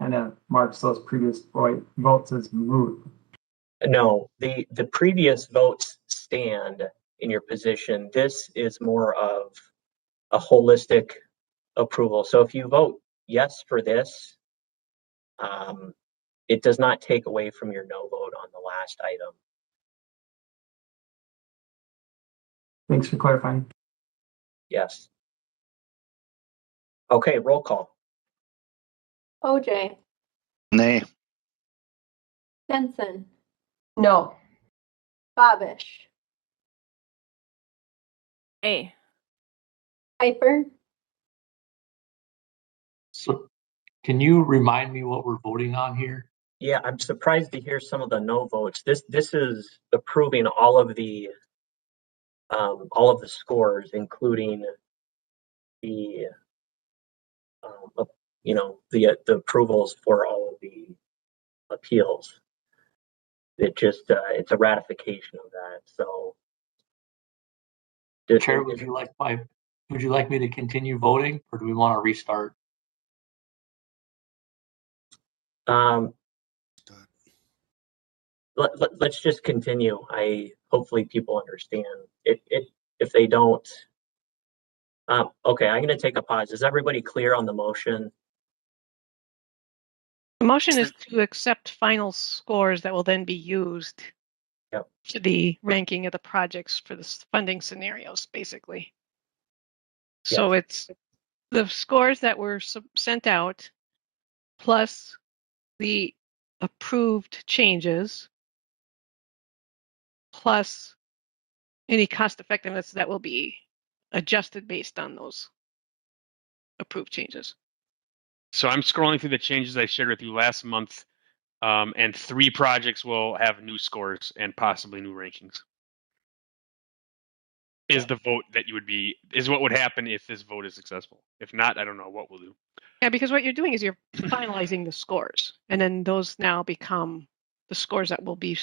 kind of marks those previous votes as moot. No, the previous votes stand in your position. This is more of a holistic approval. So if you vote yes for this, it does not take away from your no vote on the last item. Thanks for clarifying. Yes. Okay, roll call. OJ. Nay. Benson. No. Babish. A. Piper. So can you remind me what we're voting on here? Yeah, I'm surprised to hear some of the no votes. This is approving all of the scores, including the the approvals for all of the appeals. It just it's a ratification of that. So, Chair, would you like me to continue voting, or do we want to restart? Let's just continue. Hopefully people understand. If they don't, okay, I'm going to take a pause. Is everybody clear on the motion? The motion is to accept final scores that will then be used to the ranking of the projects for the funding scenarios, basically. So it's the scores that were sent out plus the approved changes plus any cost effectiveness that will be adjusted based on those approved changes. So I'm scrolling through the changes I shared with you last month, and 3 projects will have new scores and possibly new rankings. Is the vote that is what would happen if this vote is successful. If not, I don't know what we'll do. Yeah, because what you're doing is you're finalizing the scores, and then those now become the scores that will be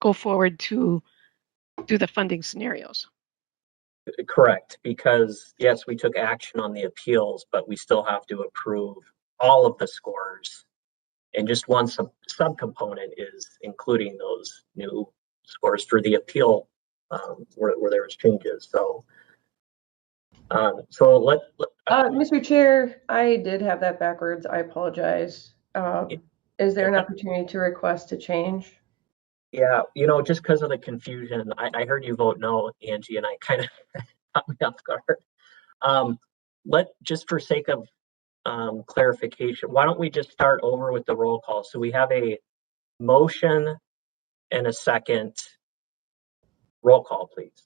go forward to do the funding scenarios. Correct, because yes, we took action on the appeals, but we still have to approve all of the scores. And just one subcomponent is including those new scores for the appeal where there was changes. So, Mr. Chair, I did have that backwards. I apologize. Is there an opportunity to request a change? Yeah, just because of the confusion, I heard you vote no, Angie, and I kind of caught me off guard. Just for sake of clarification, why don't we just start over with the roll call? So we have a motion and a second. Roll call, please.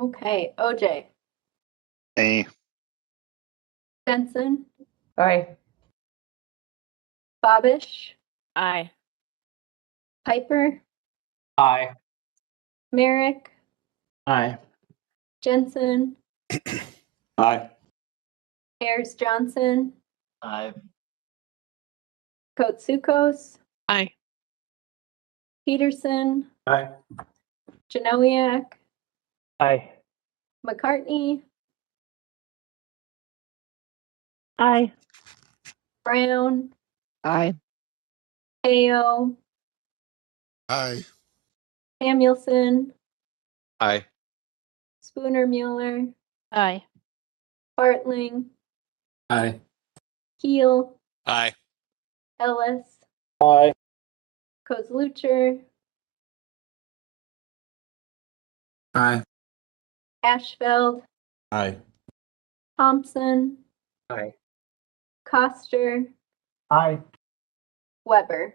Okay, OJ. Aye. Jensen. Aye. Babish. Aye. Piper. Aye. Merrick. Aye. Jensen. Aye. Ayers Johnson. Aye. Kotsukos. Aye. Peterson. Aye. Janowiak. Aye. McCartney. Aye. Brown. Aye. Ayo. Aye. Samuelson. Aye. Spooner Mueller. Aye. Bartling. Aye. Keel. Aye. Ellis. Aye. Kozlucher. Aye. Ashfeld. Aye. Thompson. Aye. Coster. Aye. Weber.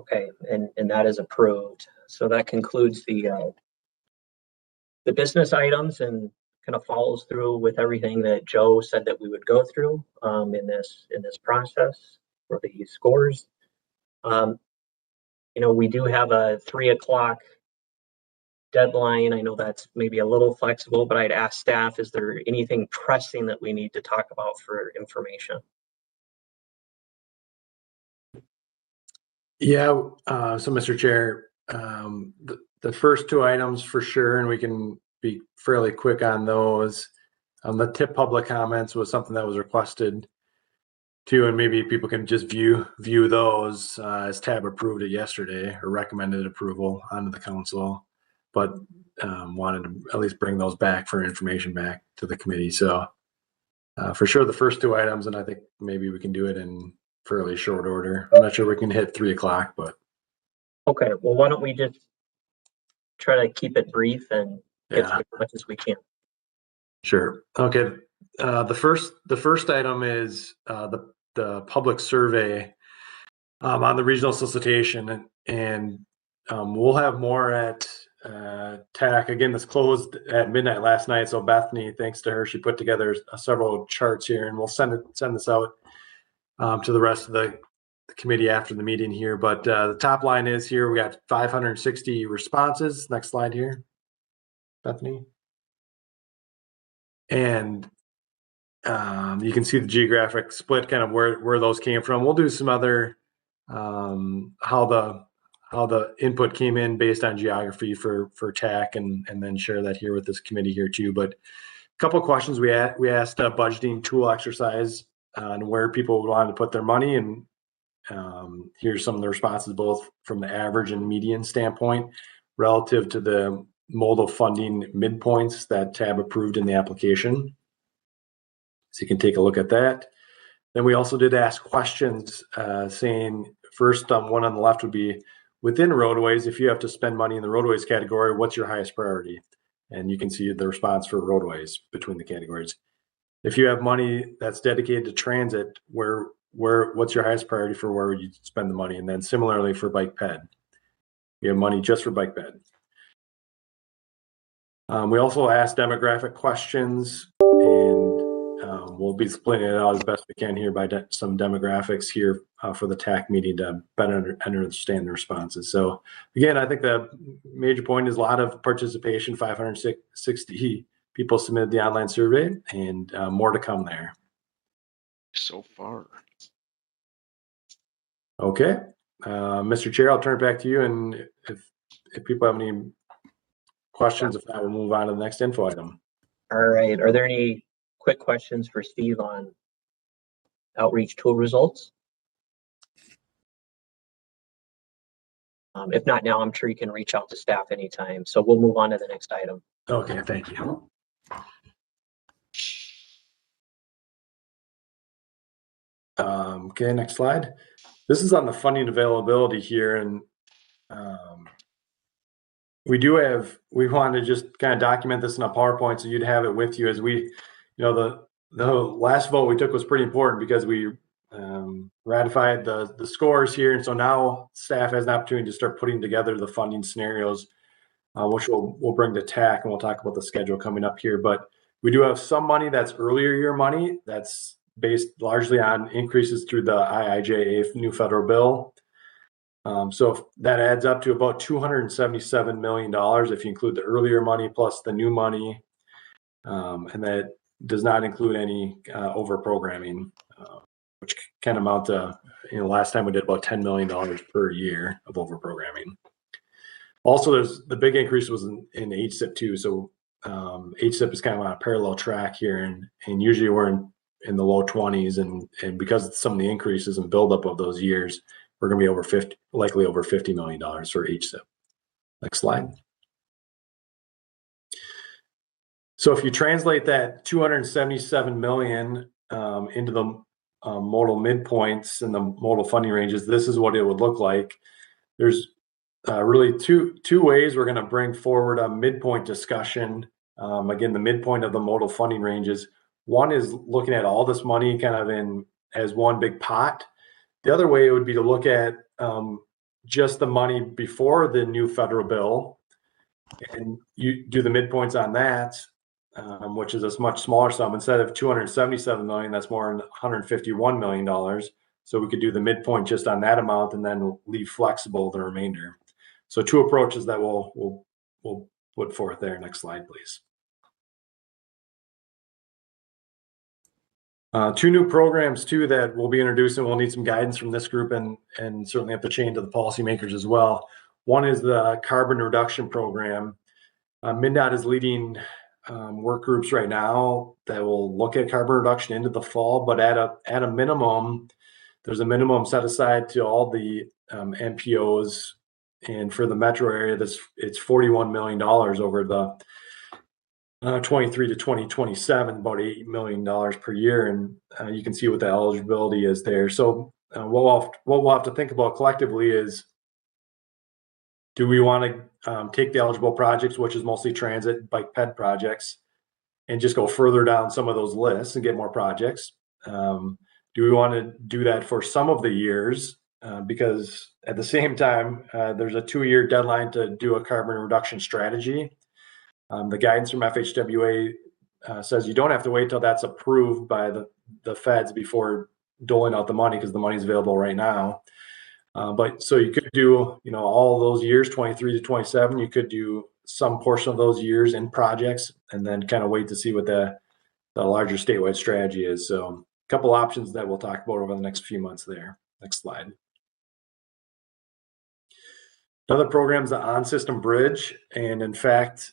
Okay, and that is approved. So that concludes the business items and kind of follows through with everything that Joe said that we would go through in this process for the scores. We do have a 3 o'clock deadline. I know that's maybe a little flexible, but I'd ask staff, is there anything pressing that we need to talk about for information? Yeah, so Mr. Chair, the first two items for sure, and we can be fairly quick on those. The tip public comments was something that was requested too, and maybe people can just view those as TAB approved it yesterday or recommended approval onto the council, but wanted to at least bring those back for information back to the committee. So for sure, the first two items, and I think maybe we can do it in fairly short order. I'm not sure we can hit 3 o'clock, but. Okay, well, why don't we just try to keep it brief and get through as much as we can. Sure. Okay. The first item is the public survey on the regional solicitation, and we'll have more at TAC. Again, this closed at midnight last night, so Bethany, thanks to her, she put together several charts here, and we'll send this out to the rest of the committee after the meeting here. But the top line is here, we got 560 responses. Next slide here, Bethany. And you can see the geographic split, kind of where those came from. We'll do some other how the input came in based on geography for TAC, and then share that here with this committee here too. But a couple of questions we asked a budgeting tool exercise on where people wanted to put their money, and here's some of the responses, both from the average and median standpoint relative to the modal funding midpoints that TAB approved in the application. So you can take a look at that. Then we also did ask questions saying, first, one on the left would be, within roadways, if you have to spend money in the roadways category, what's your highest priority? And you can see the response for roadways between the categories. If you have money that's dedicated to transit, what's your highest priority for where you spend the money? And then similarly for bike ped, you have money just for bike ped. We also asked demographic questions, and we'll be splitting it out as best we can here by some demographics here for the TAC meeting to better understand the responses. So again, I think the major point is a lot of participation. 560 people submitted the online survey, and more to come there. So far. Okay, Mr. Chair, I'll turn it back to you, and if people have any questions, if not, we'll move on to the next info item. All right, are there any quick questions for Steve on outreach tool results? If not now, I'm sure you can reach out to staff anytime. So we'll move on to the next item. Okay, thank you. Okay, next slide. This is on the funding availability here, and we wanted to just kind of document this in a PowerPoint so you'd have it with you as we, the last vote we took was pretty important because we ratified the scores here, and so now staff has an opportunity to start putting together the funding scenarios, which we'll bring to TAC, and we'll talk about the schedule coming up here. But we do have some money that's earlier year money that's based largely on increases through the IIJA new federal bill. So that adds up to about $277 million if you include the earlier money plus the new money, and that does not include any over programming, which can amount to, last time we did about $10 million per year of over programming. Also, there's the big increase was in HSIP too. So HSIP is kind of on a parallel track here, and usually we're in the low 20s, and because of some of the increases and buildup of those years, we're going to be likely over $50 million for HSIP. Next slide. So if you translate that 277 million into the modal midpoints and the modal funding ranges, this is what it would look like. There's really two ways we're going to bring forward a midpoint discussion. Again, the midpoint of the modal funding ranges. One is looking at all this money kind of as one big pot. The other way would be to look at just the money before the new federal bill, and you do the midpoints on that, which is a much smaller sum. Instead of 277 million, that's more than $151 million. So we could do the midpoint just on that amount and then leave flexible the remainder. So two approaches that we'll put forth there. Next slide, please. Two new programs too that we'll be introducing. We'll need some guidance from this group and certainly have to chain to the policymakers as well. One is the carbon reduction program. MnDOT is leading work groups right now that will look at carbon reduction into the fall, but at a minimum, there's a minimum set aside to all the MPOs, and for the metro area, it's $41 million over the 23 to 2027, about $8 million per year, and you can see what the eligibility is there. So what we'll have to think about collectively is, do we want to take the eligible projects, which is mostly transit, bike ped projects, and just go further down some of those lists and get more projects? Do we want to do that for some of the years? Because at the same time, there's a 2-year deadline to do a carbon reduction strategy. The guidance from FHWA says you don't have to wait till that's approved by the feds before doling out the money, because the money's available right now. But so you could do, all those years, 23 to 27, you could do some portion of those years in projects and then kind of wait to see what the larger statewide strategy is. So a couple options that we'll talk about over the next few months there. Next slide. Another program is the on-system bridge. And in fact,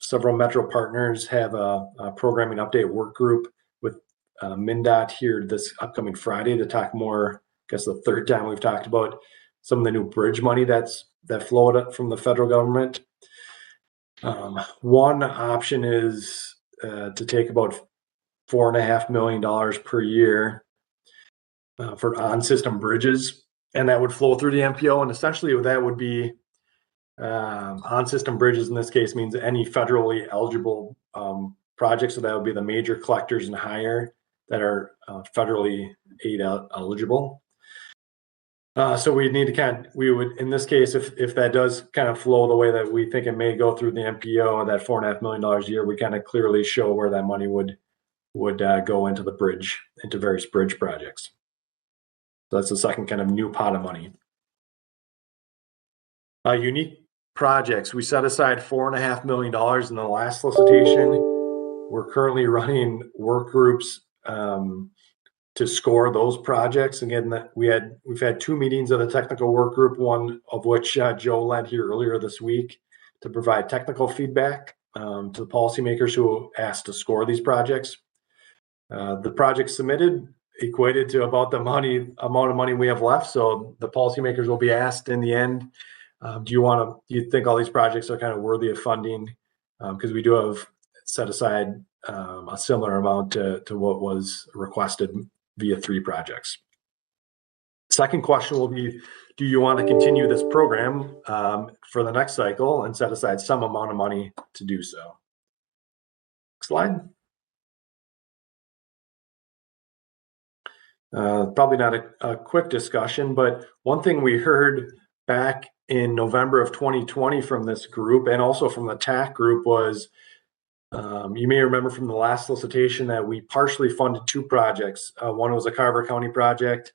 several Metro partners have a programming update work group with MnDOT here this upcoming Friday to talk more. I guess the third time we've talked about some of the new bridge money that flowed up from the federal government. One option is to take about $4.5 million per year for on-system bridges, and that would flow through the MPO. And essentially that would be on-system bridges in this case means any federally eligible projects. So that would be the major collectors and higher that are federally aid eligible. So we need to we would, in this case, if that does kind of flow the way that we think it may go through the MPO, that $4.5 million a year, we kind of clearly show where that money would go into the bridge, into various bridge projects. So that's the second kind of new pot of money. Unique projects. We set aside $4.5 million in the last solicitation. We're currently running work groups to score those projects. Again, that we've had 2 meetings of the technical work group, one of which Joe led here earlier this week to provide technical feedback to the policymakers who asked to score these projects. The projects submitted equated to about the amount of money we have left. So the policymakers will be asked in the end, do you think all these projects are kind of worthy of funding? Because we do have set aside a similar amount to what was requested via 3 projects. Second question will be, do you want to continue this program for the next cycle and set aside some amount of money to do so? Next slide. Probably not a quick discussion, but one thing we heard back in November of 2020 from this group and also from the TAC group was, you may remember from the last solicitation that we partially funded 2 projects. One was a Carver County project,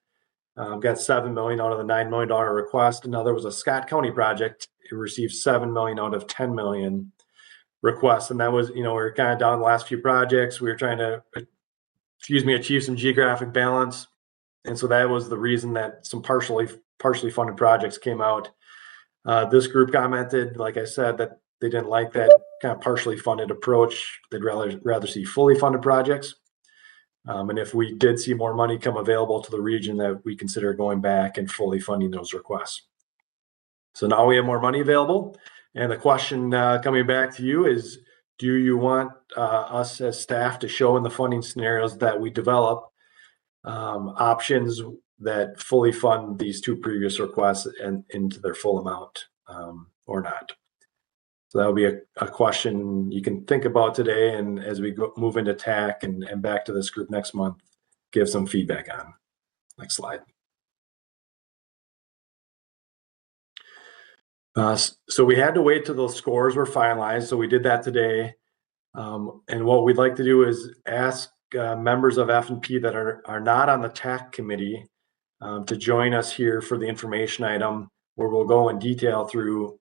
got $7 million out of the $9 million request. Another was a Scott County project. It received $7 million out of $10 million requests. And that was, we were kind of down the last few projects. We were trying to, achieve some geographic balance. And so that was the reason that some partially funded projects came out. This group commented, like I said, that they didn't like that kind of partially funded approach. They'd rather see fully funded projects. And if we did see more money come available to the region, that we consider going back and fully funding those requests. So now we have more money available. And the question coming back to you is, do you want us as staff to show in the funding scenarios that we develop options that fully fund these 2 previous requests and into their full amount or not? So that'll be a question you can think about today, and as we move into TAC and back to this group next month, give some feedback on. Next slide. So we had to wait till those scores were finalized, so we did that today. And what we'd like to do is ask members of F&P that are not on the TAC committee to join us here for the information item, where we'll go in detail through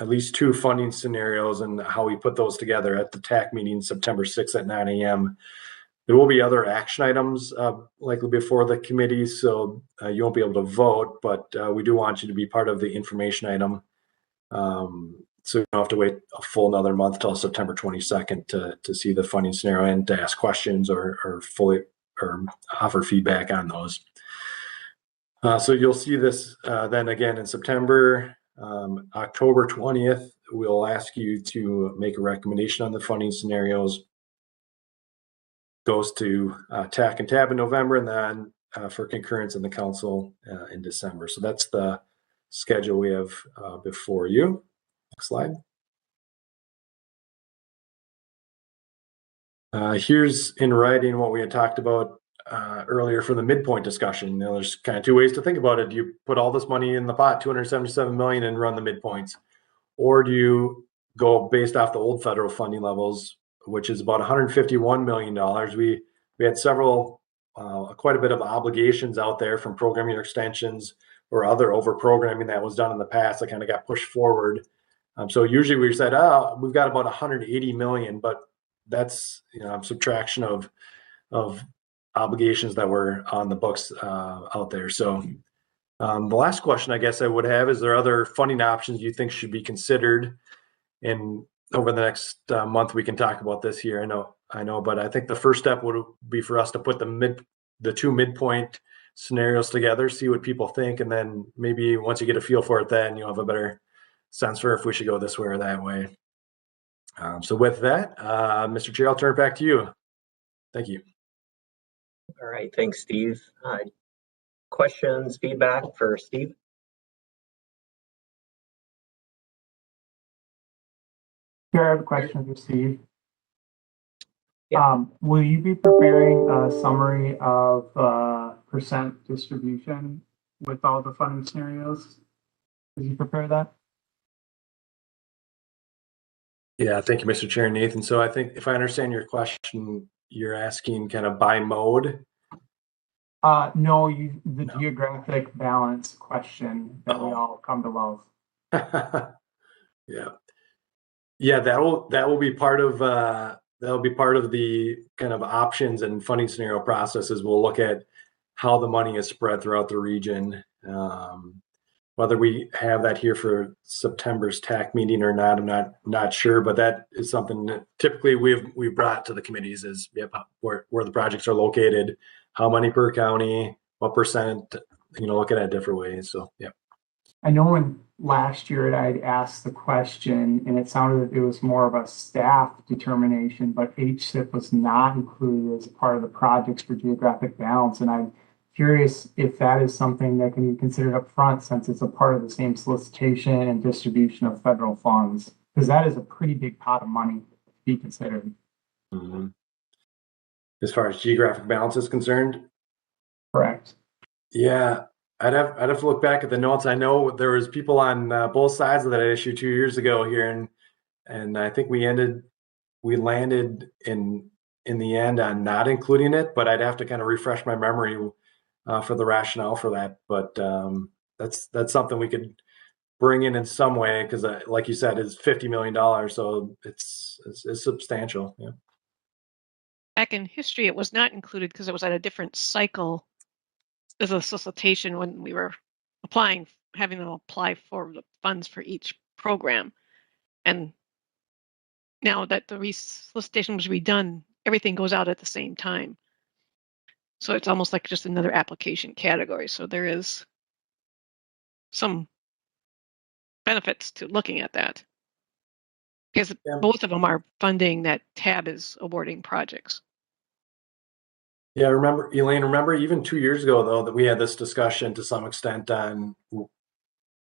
at least 2 funding scenarios and how we put those together at the TAC meeting September 6th at 9 a.m. There will be other action items likely before the committee, so you won't be able to vote, but we do want you to be part of the information item. So you don't have to wait a full another month till September 22nd to see the funding scenario and to ask questions or offer feedback on those. So you'll see this then again in September. October 20th, we'll ask you to make a recommendation on the funding scenarios. Goes to TAC and TAB in November, and then for concurrence in the council in December. So that's the schedule we have before you. Next slide. Here's in writing what we had talked about earlier for the midpoint discussion. There's kind of 2 ways to think about it. Do you put all this money in the pot, $277 million, and run the midpoints? Or do you go based off the old federal funding levels, which is about $151 million? We had quite a bit of obligations out there from program year extensions or other over programming that was done in the past that kind of got pushed forward. So usually we said, we've got about $180 million, but that's subtraction of obligations that were on the books out there. So the last question I guess I would have is there other funding options you think should be considered? And over the next month we can talk about this here. I know, but I think the first step would be for us to put the 2 midpoint scenarios together, see what people think, and then maybe once you get a feel for it, then you'll have a better sense for if we should go this way or that way. So with that, Mr. Chair, I'll turn it back to you. Thank you. All right, thanks, Steve. Questions, feedback for Steve? Here, I have a question for Steve. Will you be preparing a summary of percent distribution with all the funding scenarios? Did you prepare that? Yeah, thank you, Mr. Chair, Nathan. So I think if I understand your question, you're asking kind of by mode? No, the geographic balance question that we all come to love. Yeah, that will be part of that'll be part of the kind of options and funding scenario processes. We'll look at how the money is spread throughout the region. Whether we have that here for September's TAC meeting or not, I'm not sure, but that is something that typically we've brought to the committees is where the projects are located, how many per county, what percent, looking at different ways. So yeah. I know when last year I'd asked the question and it sounded that it was more of a staff determination, but HSIP was not included as a part of the projects for geographic balance. And I'm curious if that is something that can be considered up front since it's a part of the same solicitation and distribution of federal funds, because that is a pretty big pot of money to be considered. Mm-hmm. As far as geographic balance is concerned? Correct. Yeah. I'd have to look back at the notes. I know there was people on both sides of that issue 2 years ago here, and I think we landed in the end on not including it, but I'd have to kind of refresh my memory for the rationale for that. But that's something we could bring in some way because, like you said, it's $50 million, so it's substantial. Yeah. Back in history, it was not included because it was at a different cycle as a solicitation when we were having them apply for the funds for each program. And now that the solicitation was redone, everything goes out at the same time. So it's almost like just another application category. So there is some benefits to looking at that. Because both of them are funding that TAB is awarding projects. Yeah, Elaine, remember even 2 years ago, though, that we had this discussion to some extent on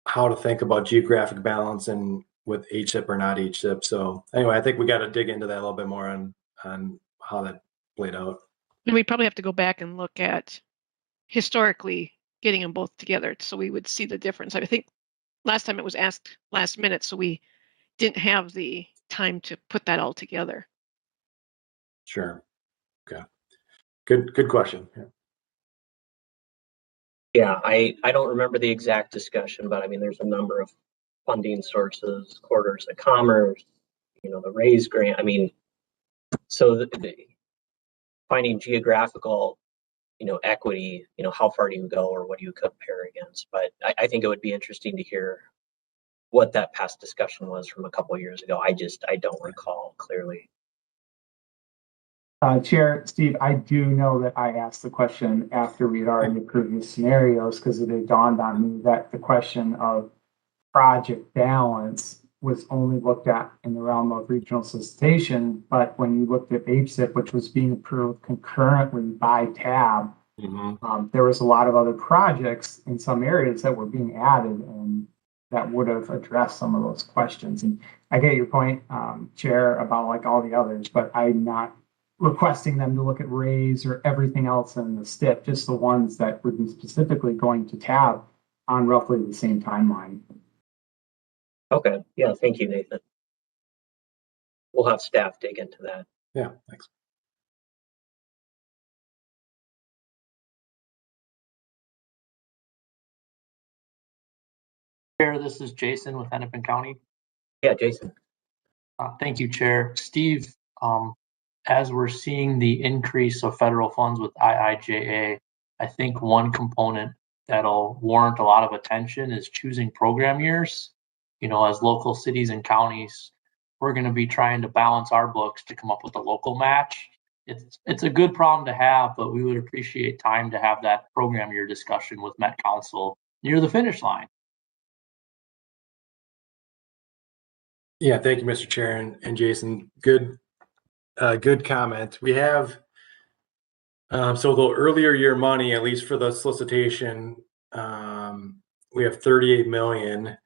how to think about geographic balance and with HSIP or not HSIP. So anyway, I think we got to dig into that a little bit more on how that played out. And we probably have to go back and look at historically getting them both together so we would see the difference. I think last time it was asked last minute, so we didn't have the time to put that all together. Sure. Okay. Good question. Yeah, I don't remember the exact discussion, but I mean, there's a number of funding sources, quarters of commerce, the raise grant. I mean, so finding geographical, equity, how far do you go or what do you compare against? But I think it would be interesting to hear what that past discussion was from a couple of years ago. I don't recall clearly. Chair, Steve, I do know that I asked the question after we had already approved the scenarios because it had dawned on me that the question of project balance was only looked at in the realm of regional solicitation. But when you looked at HSIP, which was being approved concurrently by TAB, there was a lot of other projects in some areas that were being added and that would have addressed some of those questions. And I get your point, Chair, about like all the others, but I'm not requesting them to look at RAISE or everything else in the STIP, just the ones that would be specifically going to TAB on roughly the same timeline. Okay. Yeah. Thank you, Nathan. We'll have staff dig into that. Yeah. Thanks. Chair, this is Jason with Hennepin County. Yeah, Jason. Thank you, Chair. Steve, as we're seeing the increase of federal funds with IIJA, I think one component that'll warrant a lot of attention is choosing program years. As local cities and counties, we're going to be trying to balance our books to come up with a local match. It's a good problem to have, but we would appreciate time to have that program year discussion with Met Council near the finish line. Yeah, thank you, Mr. Chair and Jason. Good comment. We have so the earlier year money, at least for the solicitation, we have 38 million.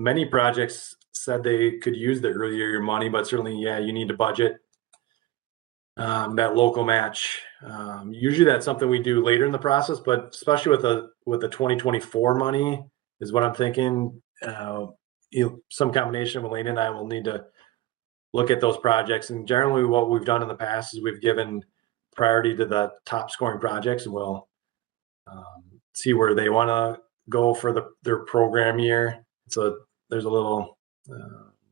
Many projects said they could use the earlier year money, but certainly, yeah, you need to budget that local match. Usually that's something we do later in the process, but especially with the 2024 money is what I'm thinking. Some combination of Elaine and I will need to look at those projects. And generally what we've done in the past is we've given priority to the top scoring projects, and we'll see where they want to go for their program year. So there's a little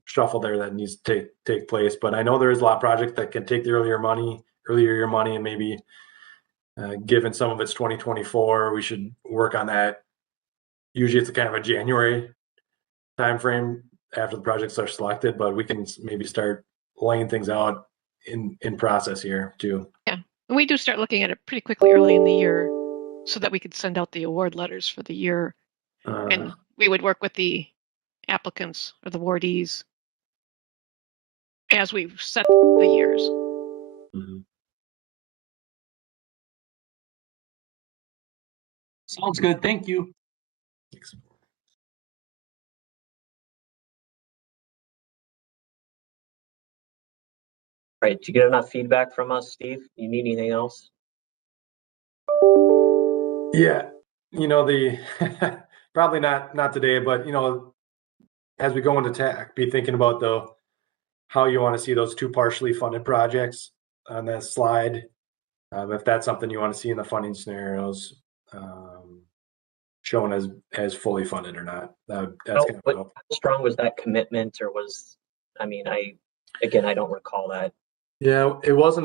shuffle there that needs to take place. But I know there is a lot of projects that can take the earlier year money, and maybe given some of it's 2024, we should work on that. Usually it's a kind of a January timeframe after the projects are selected, but we can maybe start laying things out in process here too. Yeah, and we do start looking at it pretty quickly early in the year so that we could send out the award letters for the year. And we would work with the applicants or the awardees as we set the years. Sounds good. Thank you. Right, did you get enough feedback from us, Steve? You need anything else? Yeah, the probably not today, but as we go into TAC, be thinking about how you want to see those two partially funded projects on that slide. If that's something you want to see in the funding scenarios, shown as fully funded or not. That's kind of how strong was that commitment, or was, I don't recall that. Yeah, it was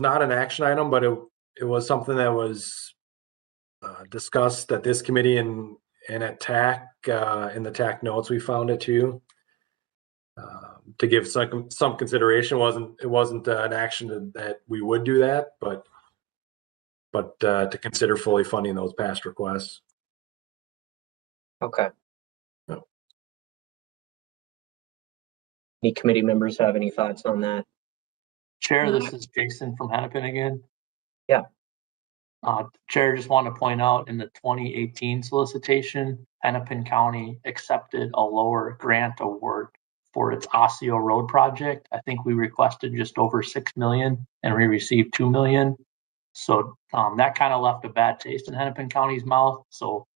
not an action item, but it was something that was discussed at this committee and at TAC, in the TAC notes we found it too. To give some consideration. It wasn't an action that we would do that, but to consider fully funding those past requests. Okay. Any committee members have any thoughts on that? Chair, this is Jason from Hennepin again. Yeah. Chair, just want to point out in the 2018 solicitation, Hennepin County accepted a lower grant award for its Osseo Road project. I think we requested just over 6 million and we received 2 million. So that kind of left a bad taste in Hennepin County's mouth. So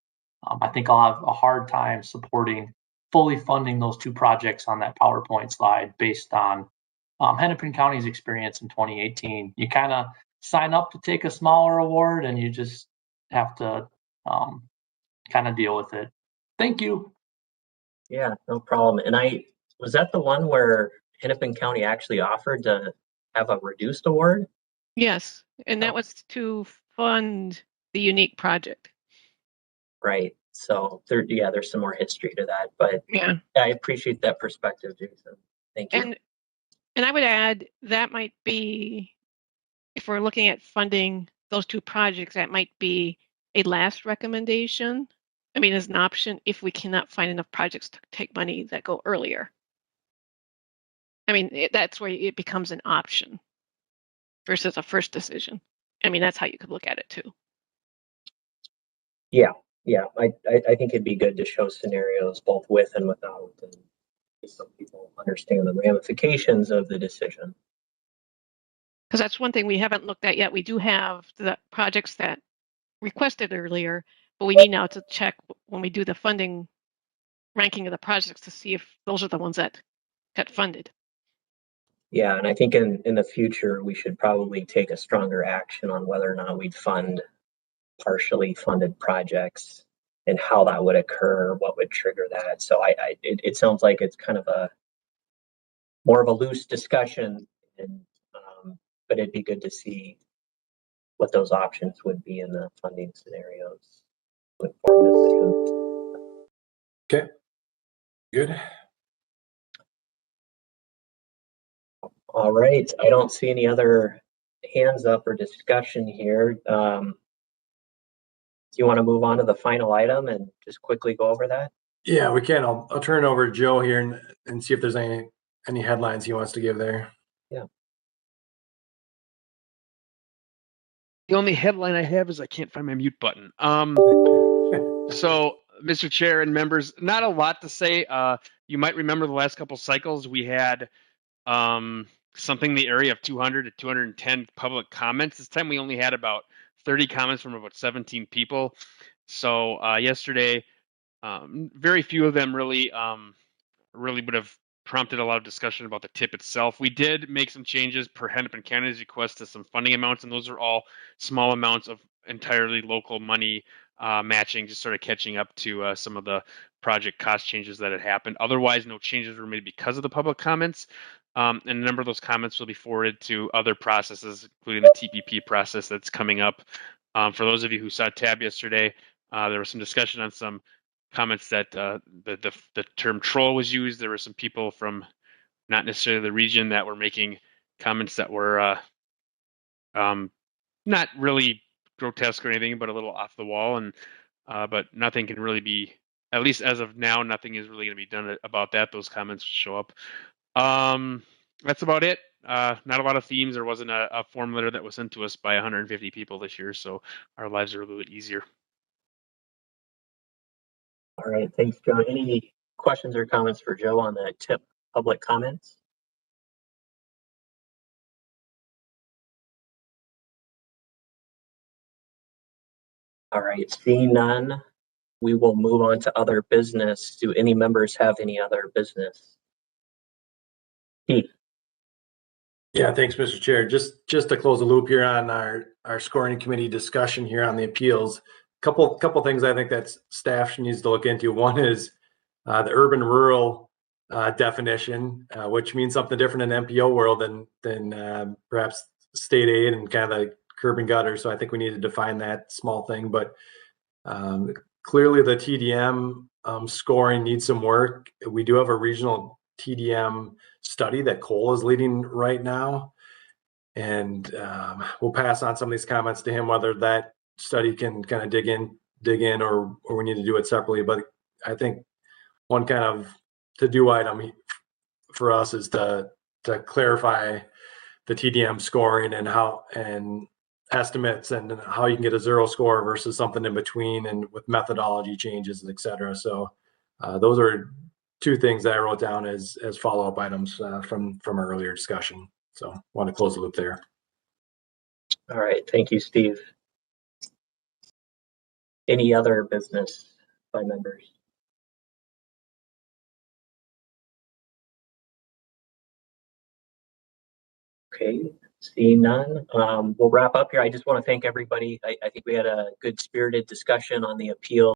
I think I'll have a hard time supporting fully funding those two projects on that PowerPoint slide based on Hennepin County's experience in 2018. You kind of sign up to take a smaller award and you just have to kind of deal with it. Thank you. Yeah, no problem. And was that the one where Hennepin County actually offered to have a reduced award? Yes, and that was to fund the unique project. Right. So there's some more history to that, but yeah, I appreciate that perspective, Jason. Thank you. And I would add that might be, if we're looking at funding those two projects, that might be a last recommendation. As an option if we cannot find enough projects to take money that go earlier. That's where it becomes an option versus a first decision. That's how you could look at it too. Yeah, I think it'd be good to show scenarios both with and without, and some people understand the ramifications of the decision. Because that's one thing we haven't looked at yet. We do have the projects that requested earlier, but we need now to check when we do the funding ranking of the projects to see if those are the ones that got funded. Yeah, and I think in the future, we should probably take a stronger action on whether or not we'd fund partially funded projects and how that would occur, what would trigger that. So it sounds like it's kind of more of a loose discussion, and but it'd be good to see what those options would be in the funding scenarios. Okay, good. All right, I don't see any other hands up or discussion here. Do you want to move on to the final item and just quickly go over that? Yeah, we can. I'll turn it over to Joe here and see if there's any headlines he wants to give there. Yeah. The only headline I have is I can't find my mute button. So, Mr. Chair and members, not a lot to say. You might remember the last couple cycles we had something in the area of 200 to 210 public comments. This time we only had about 30 comments from about 17 people. So yesterday, very few of them really would have prompted a lot of discussion about the tip itself. We did make some changes per Hennepin County's request to some funding amounts, and those are all small amounts of entirely local money matching, just sort of catching up to some of the project cost changes that had happened. Otherwise, no changes were made because of the public comments. And a number of those comments will be forwarded to other processes, including the TPP process that's coming up. For those of you who saw TAB yesterday, there was some discussion on some comments that the term troll was used. There were some people from not necessarily the region that were making comments that were not really grotesque or anything, but a little off the wall. And but nothing can really be, at least as of now, nothing is really going to be done about that. Those comments will show up. That's about it. Not a lot of themes. There wasn't a form letter that was sent to us by 150 people this year, so our lives are a little bit easier. All right, thanks, Joe. Any questions or comments for Joe on the TIP public comments? All right, seeing none, we will move on to other business. Do any members have any other business? Keith. Yeah, thanks, Mr. Chair. Just to close the loop here on our scoring committee discussion here on the appeals. Couple things I think that staff needs to look into. One is the urban-rural definition, which means something different in MPO world than perhaps state aid and kind of the curb and gutter. So I think we need to define that small thing. But clearly the TDM scoring needs some work. We do have a regional TDM study that Cole is leading right now. And we'll pass on some of these comments to him, whether that study can kind of dig in or we need to do it separately. But I think one kind of to-do item for us is to clarify the TDM scoring and estimates and how you can get a 0 score versus something in between, and with methodology changes, et cetera. So those are two things that I wrote down as follow-up items from our earlier discussion. So I want to close the loop there. All right, thank you, Steve. Any other business by members? Okay, seeing none, we'll wrap up here. I just want to thank everybody. I think we had a good spirited discussion on the appeal.